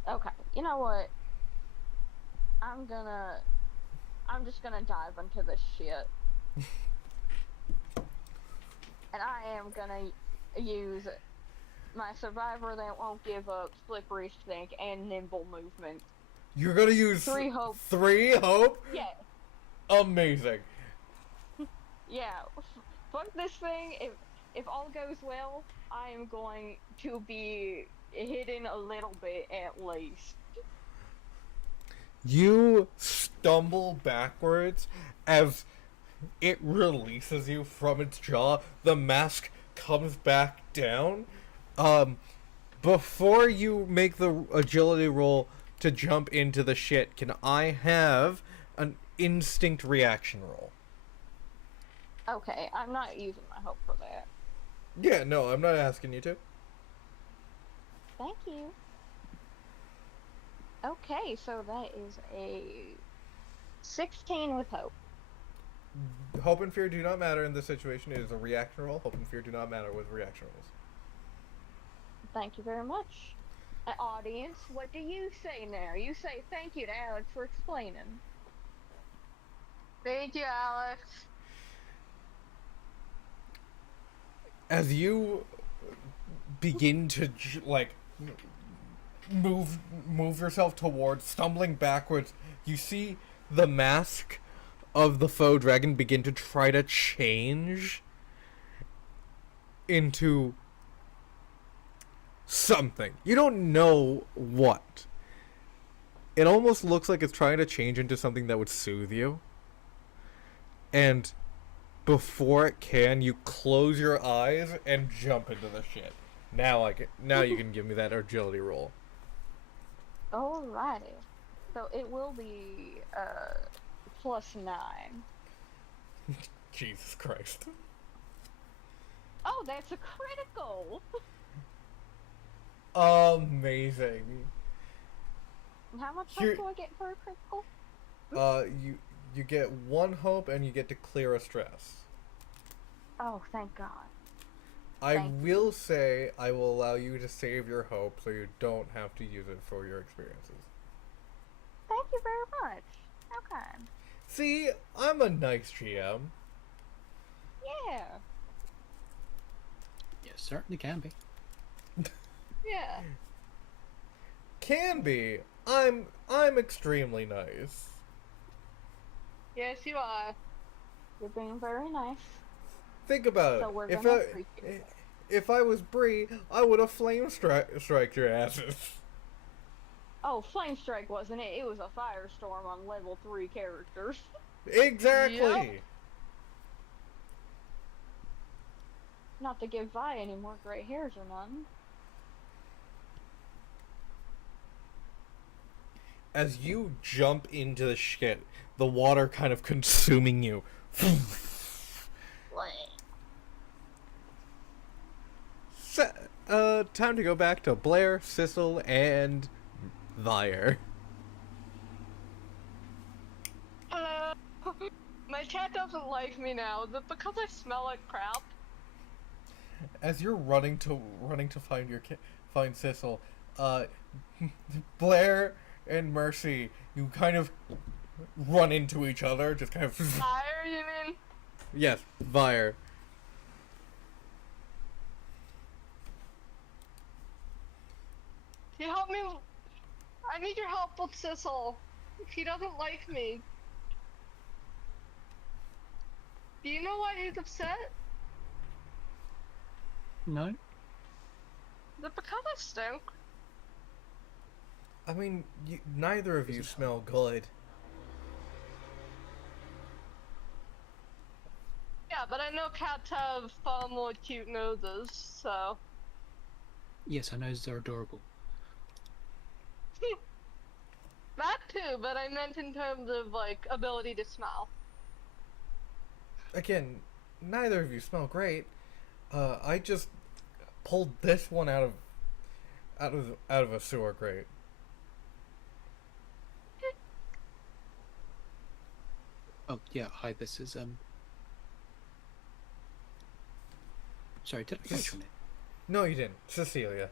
Okay. You know what? I'm just gonna dive into this shit. And I am gonna use my survivor that won't give up, slippery stink, and nimble movement. You're gonna use 3 hope. 3 hope? Yeah. Amazing. Yeah. Fuck this thing. If all goes well, I am going to be hidden a little bit at least. You stumble backwards as it releases you from its jaw. The mask comes back down. Before you make the agility roll to jump into the shit, can I have an instinct reaction roll? Okay, I'm not using my hope for that. Yeah, no, I'm not asking you to. Thank you. Okay, so that is a 16 with hope. Hope and fear do not matter in this situation. It is a reaction roll. Hope and fear do not matter with reaction rolls. Thank you very much. Audience, what do you say now? You say thank you to Alex for explaining. Thank you, Alex. As you begin to like move yourself towards, stumbling backwards, you see the mask of the faux dragon begin to try to change into something. You don't know what. It almost looks like it's trying to change into something that would soothe you. And before it can, you close your eyes and jump into the shit. Now you can give me that agility roll. Alrighty. So it will be +9. Jesus Christ. Oh, that's a critical! Amazing. How much hope do I get for a critical? You get 1 hope and you get to clear a stress. Oh, thank God. I will say I will allow you to save your hope so you don't have to use it for your experiences. Thank you very much. How kind. See, I'm a nice GM. Yeah. You certainly can be. Yeah. can be. I'm extremely nice. Yes, you are. You're being very nice. Think about So it. we're gonna appreciate it. If I was Bree, I would have strike your asses. Oh, Flame Strike wasn't it? It was a Firestorm on level 3 characters. Exactly. Yep. Not to give Vi any more gray hairs or none. As you jump into the shit, the water kind of consuming you. Time to go back to Blair, Sissel, and Vire. Hello. My cat doesn't like me now. Is it because I smell like crap? As you're running to find find Sissel, Blair and Mercy, you kind of run into each other, just kind of. Fire, you mean? Yes, Vire. Can you help me? I need your help with Sissel. He doesn't like me. Do you know why he's upset? No? Is it because I stink? I mean, neither of you smell good. Yeah, but I know cats have far more cute noses, so. Yes, our noses are adorable. That too, but I meant in terms of, like, ability to smell. Again, neither of you smell great. I just pulled this one out of a sewer grate. Oh, yeah, hi, this is, Sorry, did I catch your name? No, you didn't. Cecilia.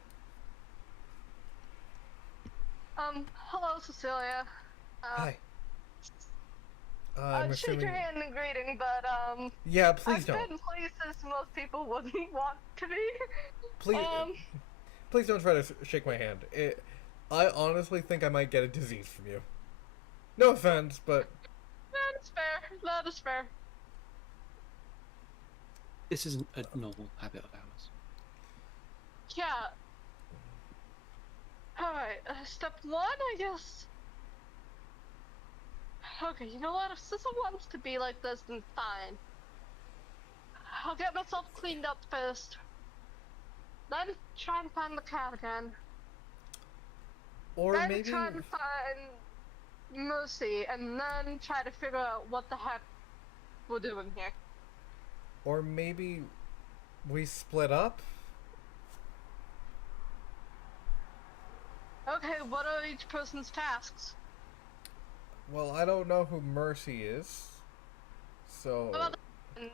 Hello, Cecilia. Hi. I'd shake your hand in greeting, but, Yeah, please I've don't. been places most people wouldn't want to be. Please, please don't try to shake my hand. I honestly think I might get a disease from you. No offense, but That is fair. That is fair. This isn't a normal habit of ours. Yeah. Alright, step one, I guess. Okay, you know what? If Sissel wants to be like this, then fine. I'll get myself cleaned up first. Then try and find the cat again. or Then maybe try and find Mercy, and then try to figure out what the heck we're doing here. or maybe we split up. Okay, what are each person's tasks? Well, I don't know who Mercy is, so. What about the...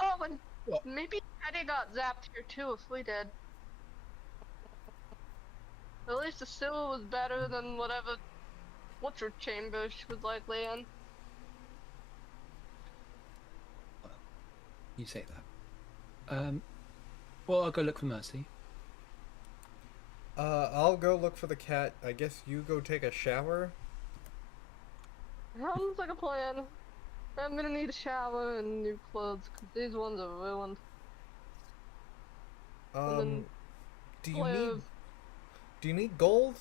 Oh, and What? maybe Eddie got zapped here too if we did. At least the sewer was better than whatever Butcher chamber she was likely in. Well, you say that. Well, I'll go look for Mercy. I'll go look for the cat. I guess you go take a shower. Sounds like a plan. I'm gonna need a shower and new clothes, because these ones are ruined. And then Do you live. need gold?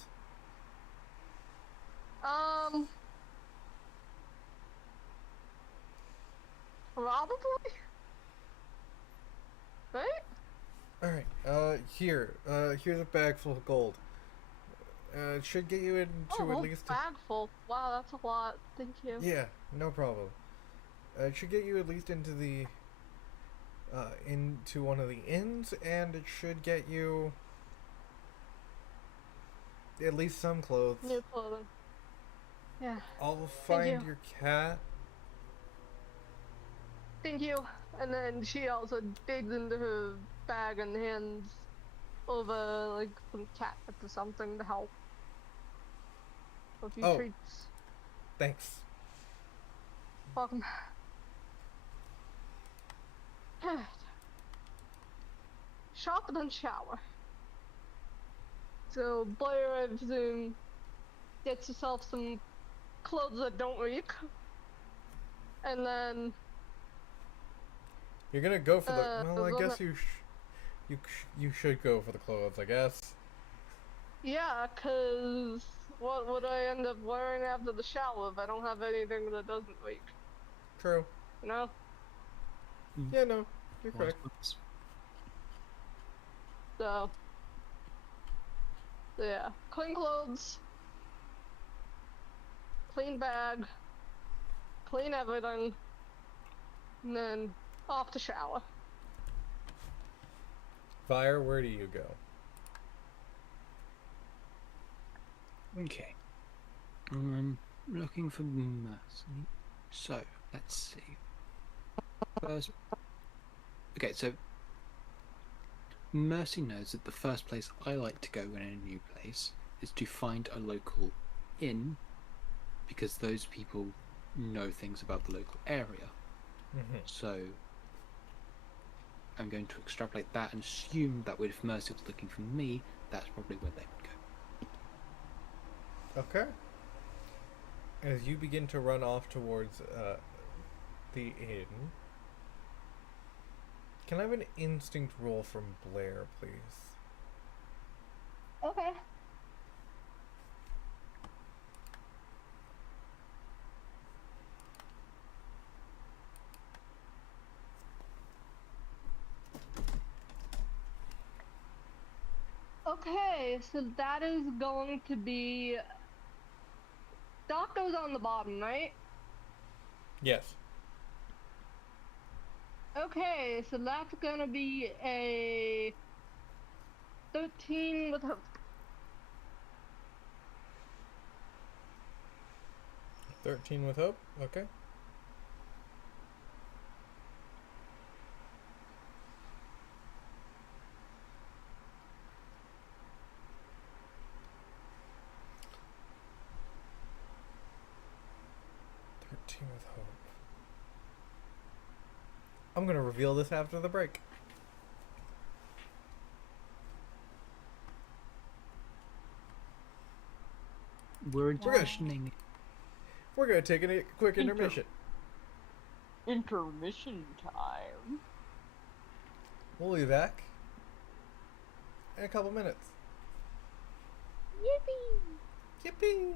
Probably? Right? All right. Here's a bag full of gold. It should get you into at least. Bag full. Wow, that's a lot. Thank you. Yeah, no problem. It should get you at least into into one of the inns, and it should get you at least some clothes. New clothing. Yeah. I'll find you. your cat. Thank you. And then she also digs into her bag and hands over like some catnip or something to help. A few Oh. treats. Thanks. Welcome. Shop and then shower. So Blair, I presume, gets herself some clothes that don't leak, and then You're gonna go for the. Well, I then guess you should go for the clothes. I guess. yeah, cause what would I end up wearing after the shower if I don't have anything that doesn't leak? True. You know? Yeah, no, you're Wise correct. words. So yeah, clean clothes, clean bag, clean everything, and then off to shower. Fire, where do you go? Okay. Looking for mercy. So, let's see. First. Okay, so Mercy knows that the first place I like to go in a new place is to find a local inn, because those people know things about the local area. Mm-hmm. So I'm going to extrapolate that and assume that if Mercy was looking for me, that's probably where they would go. Okay. As you begin to run off towards the inn, can I have an instinct roll from Blair, please? Okay. Okay, so that is going to be. Doc goes on the bottom, right? Yes. Okay, so that's gonna be a 13 with hope. 13 with hope. Okay. With hope. I'm gonna reveal this after the break. We're transitioning. We're gonna take a quick intermission. Intermission time. We'll be back in a couple minutes. Yippee! Yippee!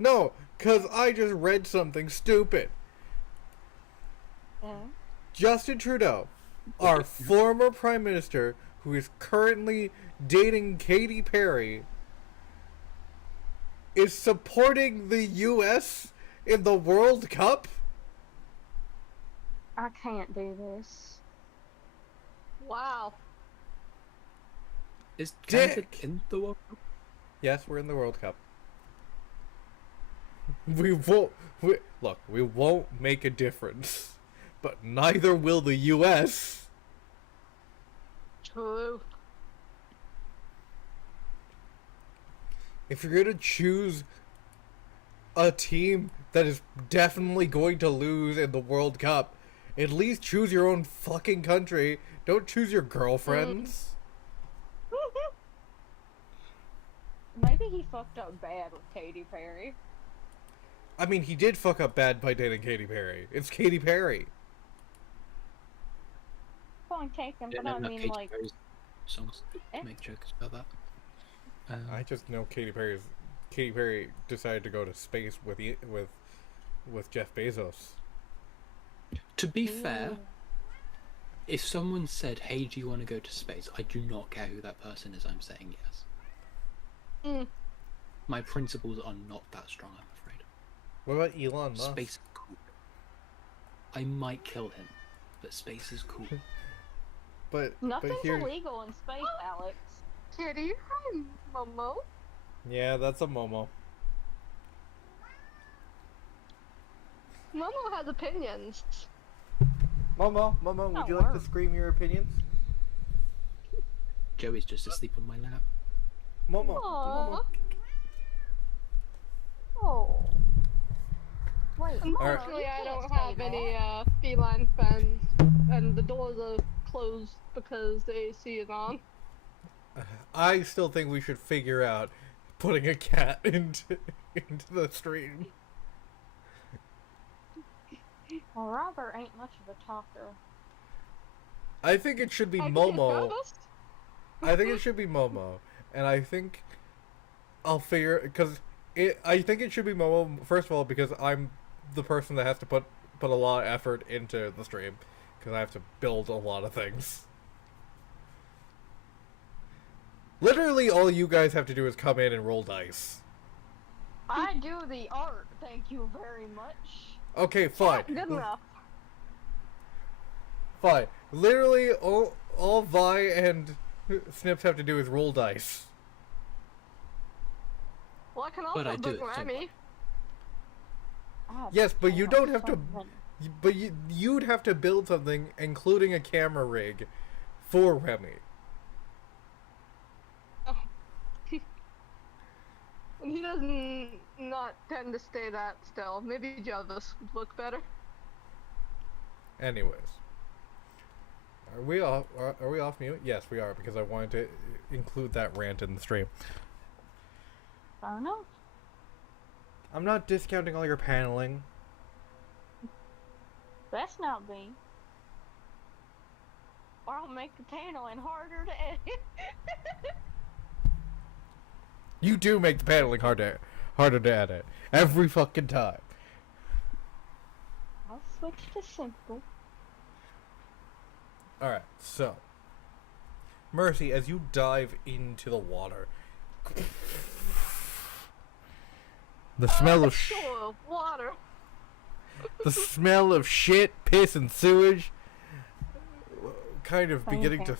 No, because I just read something stupid. Justin Trudeau, our former prime minister, who is currently dating Katy Perry, is supporting the U.S. in the World Cup? I can't do this. Wow. Is Canada Dick. in the World Cup? Yes, we're in the World Cup. We won't make a difference, but neither will the U.S. True. If you're gonna choose a team that is definitely going to lose in the World Cup, at least choose your own fucking country. Don't choose your girlfriends. Maybe he fucked up bad with Katy Perry. I mean, he did fuck up bad by dating Katy Perry. It's Katy Perry. Point taken, Yeah, but I no, mean, Katy like, Perry's songs to make jokes about that. I just know Katy Perry decided to go to space with Jeff Bezos. To be fair, if someone said, "Hey, do you want to go to space?" I do not care who that person is. I'm saying yes. My principles are not that strong, I'm afraid. What about Elon Musk? Space is cool. I might kill him, but space is cool. nothing's here, illegal in space, Alex. Kitty, hi, Momo. yeah, that's a Momo. Momo has opinions. Momo, would you like to scream your opinions? Joey's just asleep on my lap. Momo. Aww. Oh. Wait, Unfortunately, I don't have any feline friends, and the doors are closed because the AC is on. I still think we should figure out putting a cat into the stream. Well, Robert ain't much of a talker. I think it should be I can Momo. promise. I think it should be Momo, and I think I'll figure I think it should be Momo first of all because I'm the person that has to put a lot of effort into the stream because I have to build a lot of things. Literally, all you guys have to do is come in and roll dice. I do the art, thank you very much. Okay, fine. Good enough. Fine. Literally, all Vi and Snips have to do is roll dice. Well, I can But I also do book it, so- Remy. Yes, but you don't have to. But you'd have to build something, including a camera rig, for Remy. He doesn't not tend to stay that still. Maybe Jarvis would look better. Anyways, are we off? Are we off mute? Yes, we are because I wanted to include that rant in the stream. I don't know. I'm not discounting all your paneling. Best not be. Or I'll make the paneling harder to edit. You do make the paneling harder to edit every fucking time. I'll switch to simple. All right, so Mercy, as you dive into the water, the smell of Sure, water. the smell of shit, piss, and sewage kind of beginning to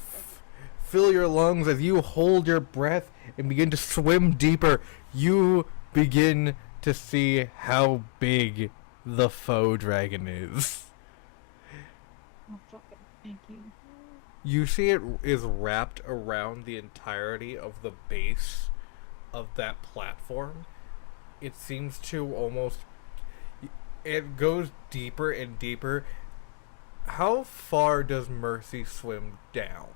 fill your lungs as you hold your breath and begin to swim deeper. You begin to see how big the faux dragon is. Oh, fucking thank you. You see it is wrapped around the entirety of the base of that platform. It seems to almost... It goes deeper and deeper. How far does Mercy swim down?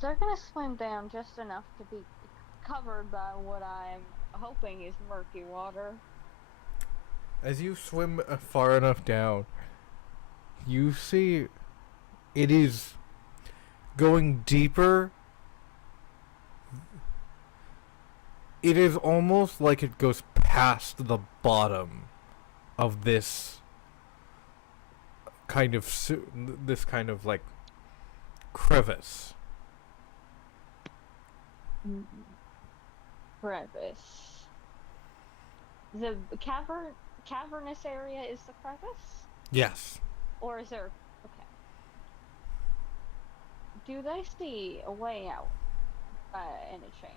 They're gonna swim down just enough to be covered by what I'm hoping is murky water. As you swim far enough down, you see it is going deeper It is almost like it goes past the bottom of this kind of like crevice. Crevice. The cavernous area is the crevice? Yes. Or is there... Okay. Do they see a way out by any chance?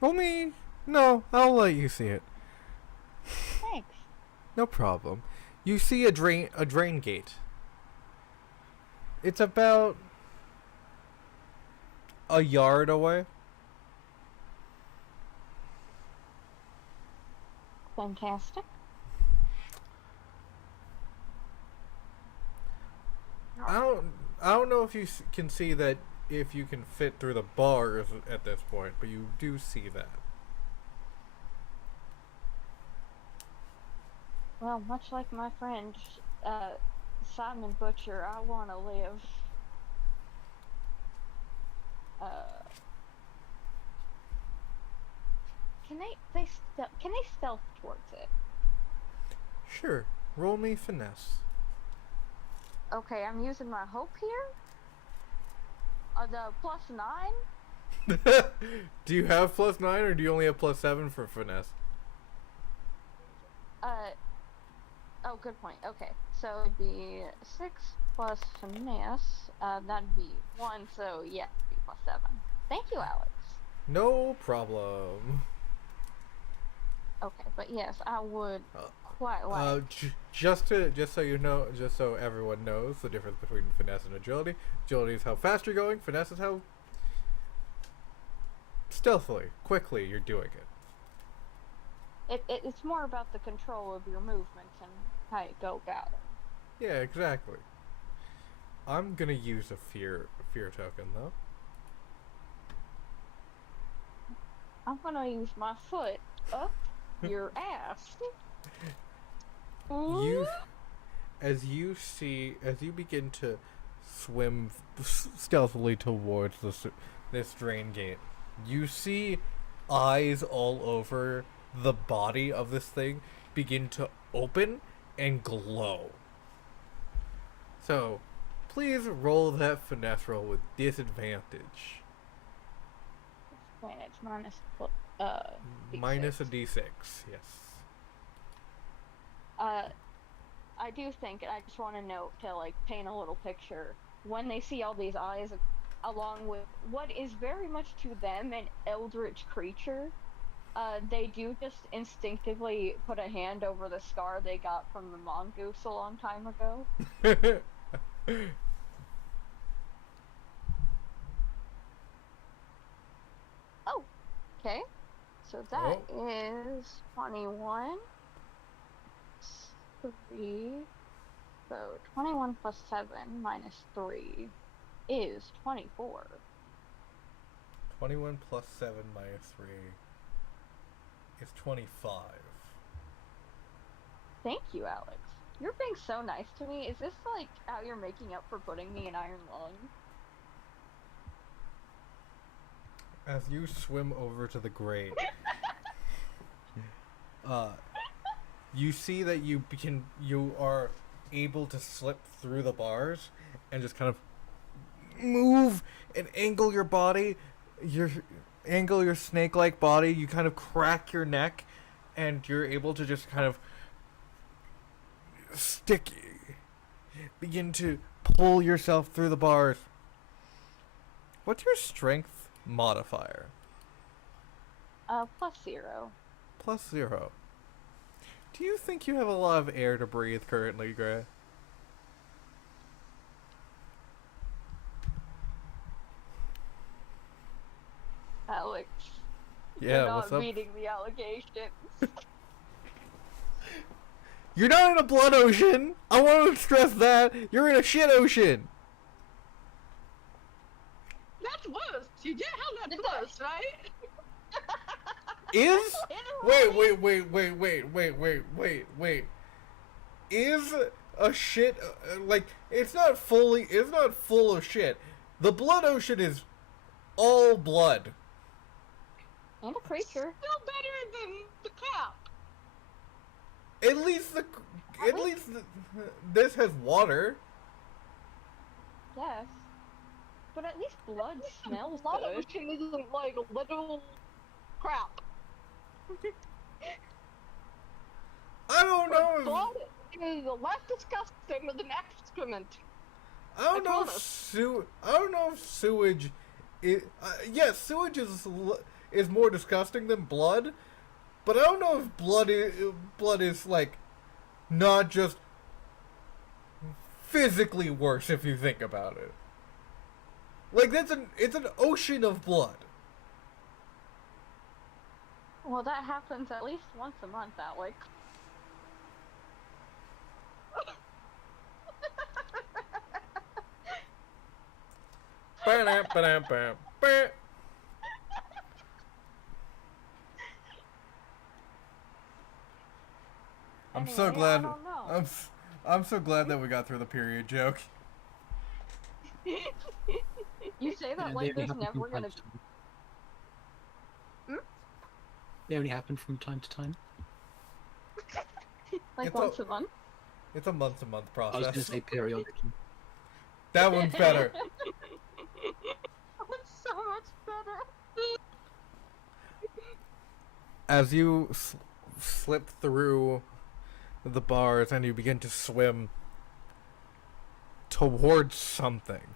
Roll me. No, I'll let you see it. Thanks. No problem. You see a drain gate. It's about a yard away. Fantastic. I don't know if you can see that, if you can fit through the bars at this point, but you do see that. Well, much like my friend Simon Butcher, I want to live. Can they stealth towards it? Sure. Roll me finesse. Okay, I'm using my hope here. The +9. Do you have +9, or do you only have +7 for finesse? Oh, good point. Okay, so it'd be 6 plus finesse. That'd be 1. So yeah, it'd be +7. Thank you, Alex. No problem. Okay, but yes, I would quite like. Just so you know, just so everyone knows the difference between finesse and agility. Agility is how fast you're going. Finesse is how stealthily, quickly you're doing it. It's more about the control of your movements and how you go about it. Yeah, exactly. I'm gonna use a fear token though. I'm gonna use my foot up your ass. As you begin to swim stealthily towards this drain gate, you see eyes all over the body of this thing begin to open and glow. So, please roll that finesse roll with disadvantage. Wait, it's minus D6. Minus a d6, yes. I do think, and I just want to note to like paint a little picture, when they see all these eyes along with what is very much to them an eldritch creature, they do just instinctively put a hand over the scar they got from the mongoose a long time ago. Oh, okay. So that is 21. 3. So 21 plus 7 minus 3 is 24. 21 plus 7 minus 3 is 25. Thank you, Alex. You're being so nice to me. Is this like how you're making up for putting me in Iron Lung? As you swim over to the grate, you see that you are able to slip through the bars and just kind of move and angle your body, angle your snake-like body. You kind of crack your neck, and you're able to just kind of begin to pull yourself through the bars. What's your strength modifier? +0. +0. Do you think you have a lot of air to breathe currently, Gray? Alex. Yeah, You're what's not up? meeting the allegations. You're not in a blood ocean! I want to stress that! You're in a shit ocean! That's worse. You get how that's close, right? Is... Wait. Is a shit... like, it's not full of shit. The blood ocean is all blood. And a creature. Still better than the cap. At least this has water. Yes. But at least blood smells A lot of good. ocean isn't like little crap. I don't know. Blood is less disgusting than excrement. I don't know if sewage yes, sewage is more disgusting than blood, but I don't know if blood is like not just physically worse if you think about it. Like it's an ocean of blood. Well, that happens at least once a month, Alec. I'm so Anyway, glad. I don't know. I'm so glad that we got through the period joke. You say that Yeah, like they only there's happen never from gonna time to time. They only happen from time to time. like It's once a month. It's a month-to-month I was process. going to say periodically. That one's better. It's so much better. As you slip through the bars and you begin to swim towards something,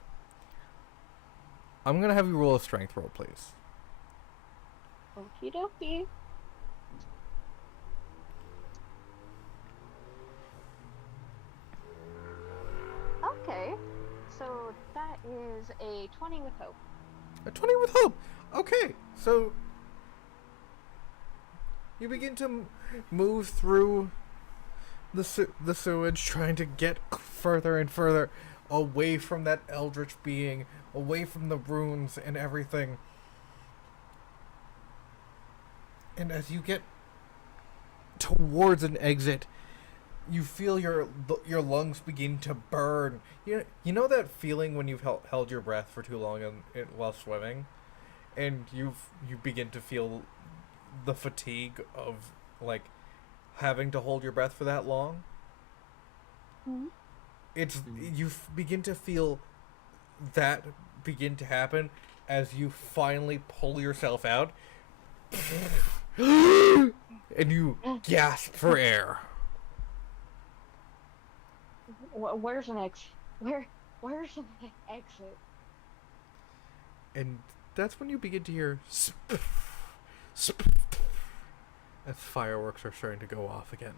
I'm gonna have you roll a strength roll, please. Okie dokie. Okay, so that is a 20 with hope. A 20 with hope. Okay, so you begin to move through the sewage, trying to get further and further away from that eldritch being, away from the runes and everything. And as you get towards an exit, you feel your lungs begin to burn. You know that feeling when you've held your breath for too long while swimming, and you begin to feel the fatigue of like having to hold your breath for that long. Mhm. You begin to feel that begin to happen as you finally pull yourself out, and you gasp for air. Where's an exit? Where's an exit? And that's when you begin to hear as fireworks are starting to go off again.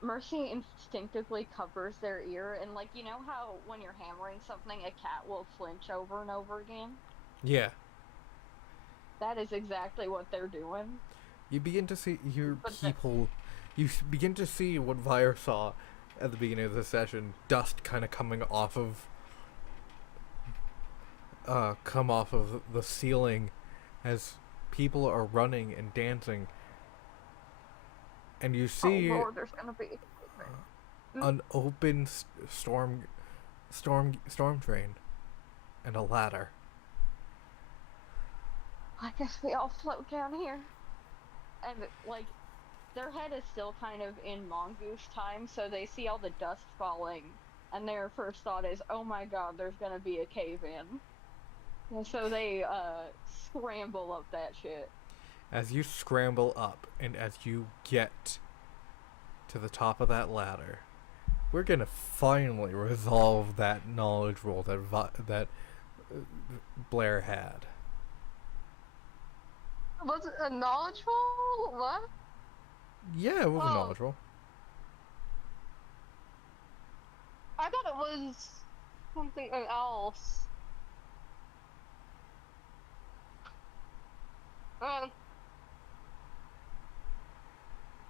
Mercy instinctively covers their ear, and like, you know how when you're hammering something, a cat will flinch over and over again? Yeah. That is exactly what they're doing. You begin to see But people. You begin to see what Vire saw at the beginning of the session. Dust kind of come off of the ceiling as people are running and dancing. And you see oh Lord, there's gonna be an open storm drain and a ladder. I guess we all float down here. And like, their head is still kind of in mongoose time, so they see all the dust falling, and their first thought is, oh my god, there's gonna be a cave-in. And so they scramble up that shit. As you scramble up and as you get to the top of that ladder, we're gonna finally resolve that knowledge roll that Blair had. Was it a knowledge roll? What? Yeah, it was a knowledge roll. I thought it was something else.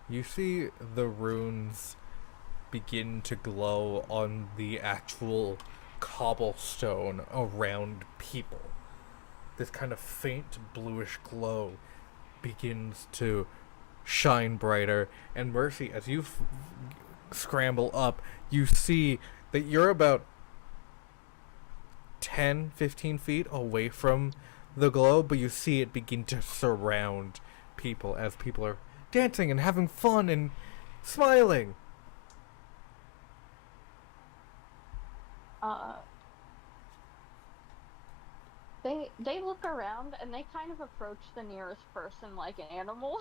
You see the runes begin to glow on the actual cobblestone around people. This kind of faint bluish glow begins to shine brighter. And Mercy, as you scramble up, you see that you're about 10-15 feet away from the glow, but you see it begin to surround people as people are dancing and having fun and smiling. They look around and they kind of approach the nearest person like an animal.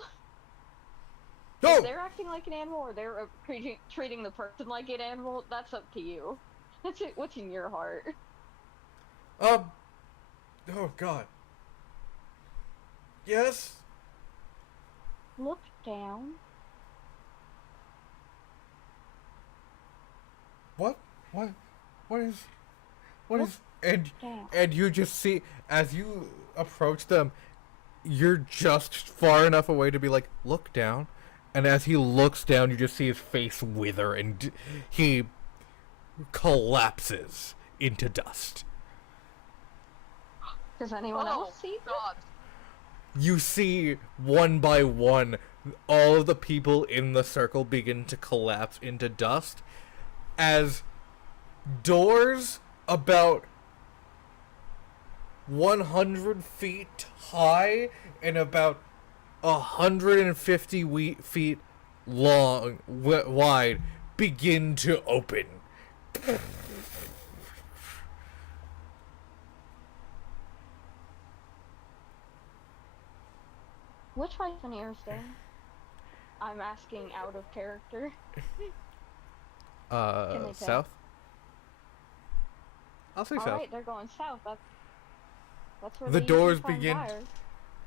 No! If they're acting like an animal or they're treating the person like an animal, that's up to you. That's it. What's in your heart? Oh God. Yes? Look down. What? What? What is... What Look is... down. And you just see, as you approach them, you're just far enough away to be like, look down. And as he looks down, you just see his face wither and he collapses into dust. Does anyone else see this? God. You see, one by one, all of the people in the circle begin to collapse into dust as doors about 100 feet high and about 150 feet long, wide, begin to open. Which way's the nearest thing? I'm asking out of character. Can they South? I'll say south. Alright, they're going south. That's where The they doors usually find begin. fire.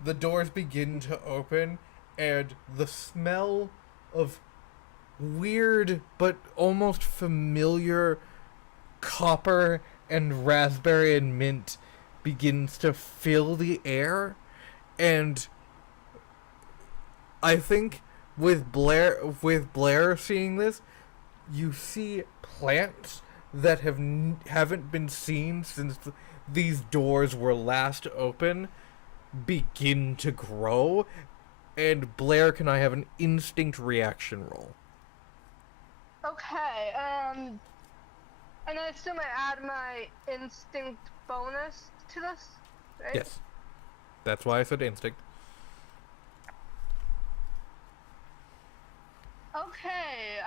The doors begin to open, and the smell of weird but almost familiar copper and raspberry and mint begins to fill the air. And I think with Blair seeing this, you see plants that haven't been seen since these doors were last open begin to grow. And Blair, can I have an instinct reaction roll? Okay, and I assume I add my instinct bonus to this, right? Yes. That's why I said instinct. Okay,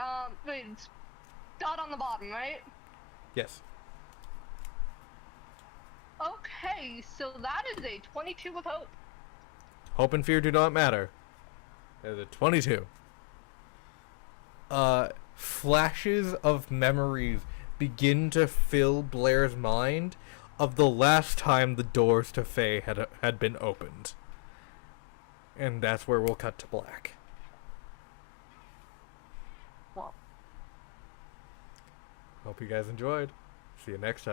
wait, it's dot on the bottom, right? Yes. Okay, so that is a 22 with hope. Hope and fear do not matter. There's a 22. Flashes of memories begin to fill Blair's mind of the last time the doors to Fae had been opened. And that's where we'll cut to black. Well, Hope you guys enjoyed. See you next time.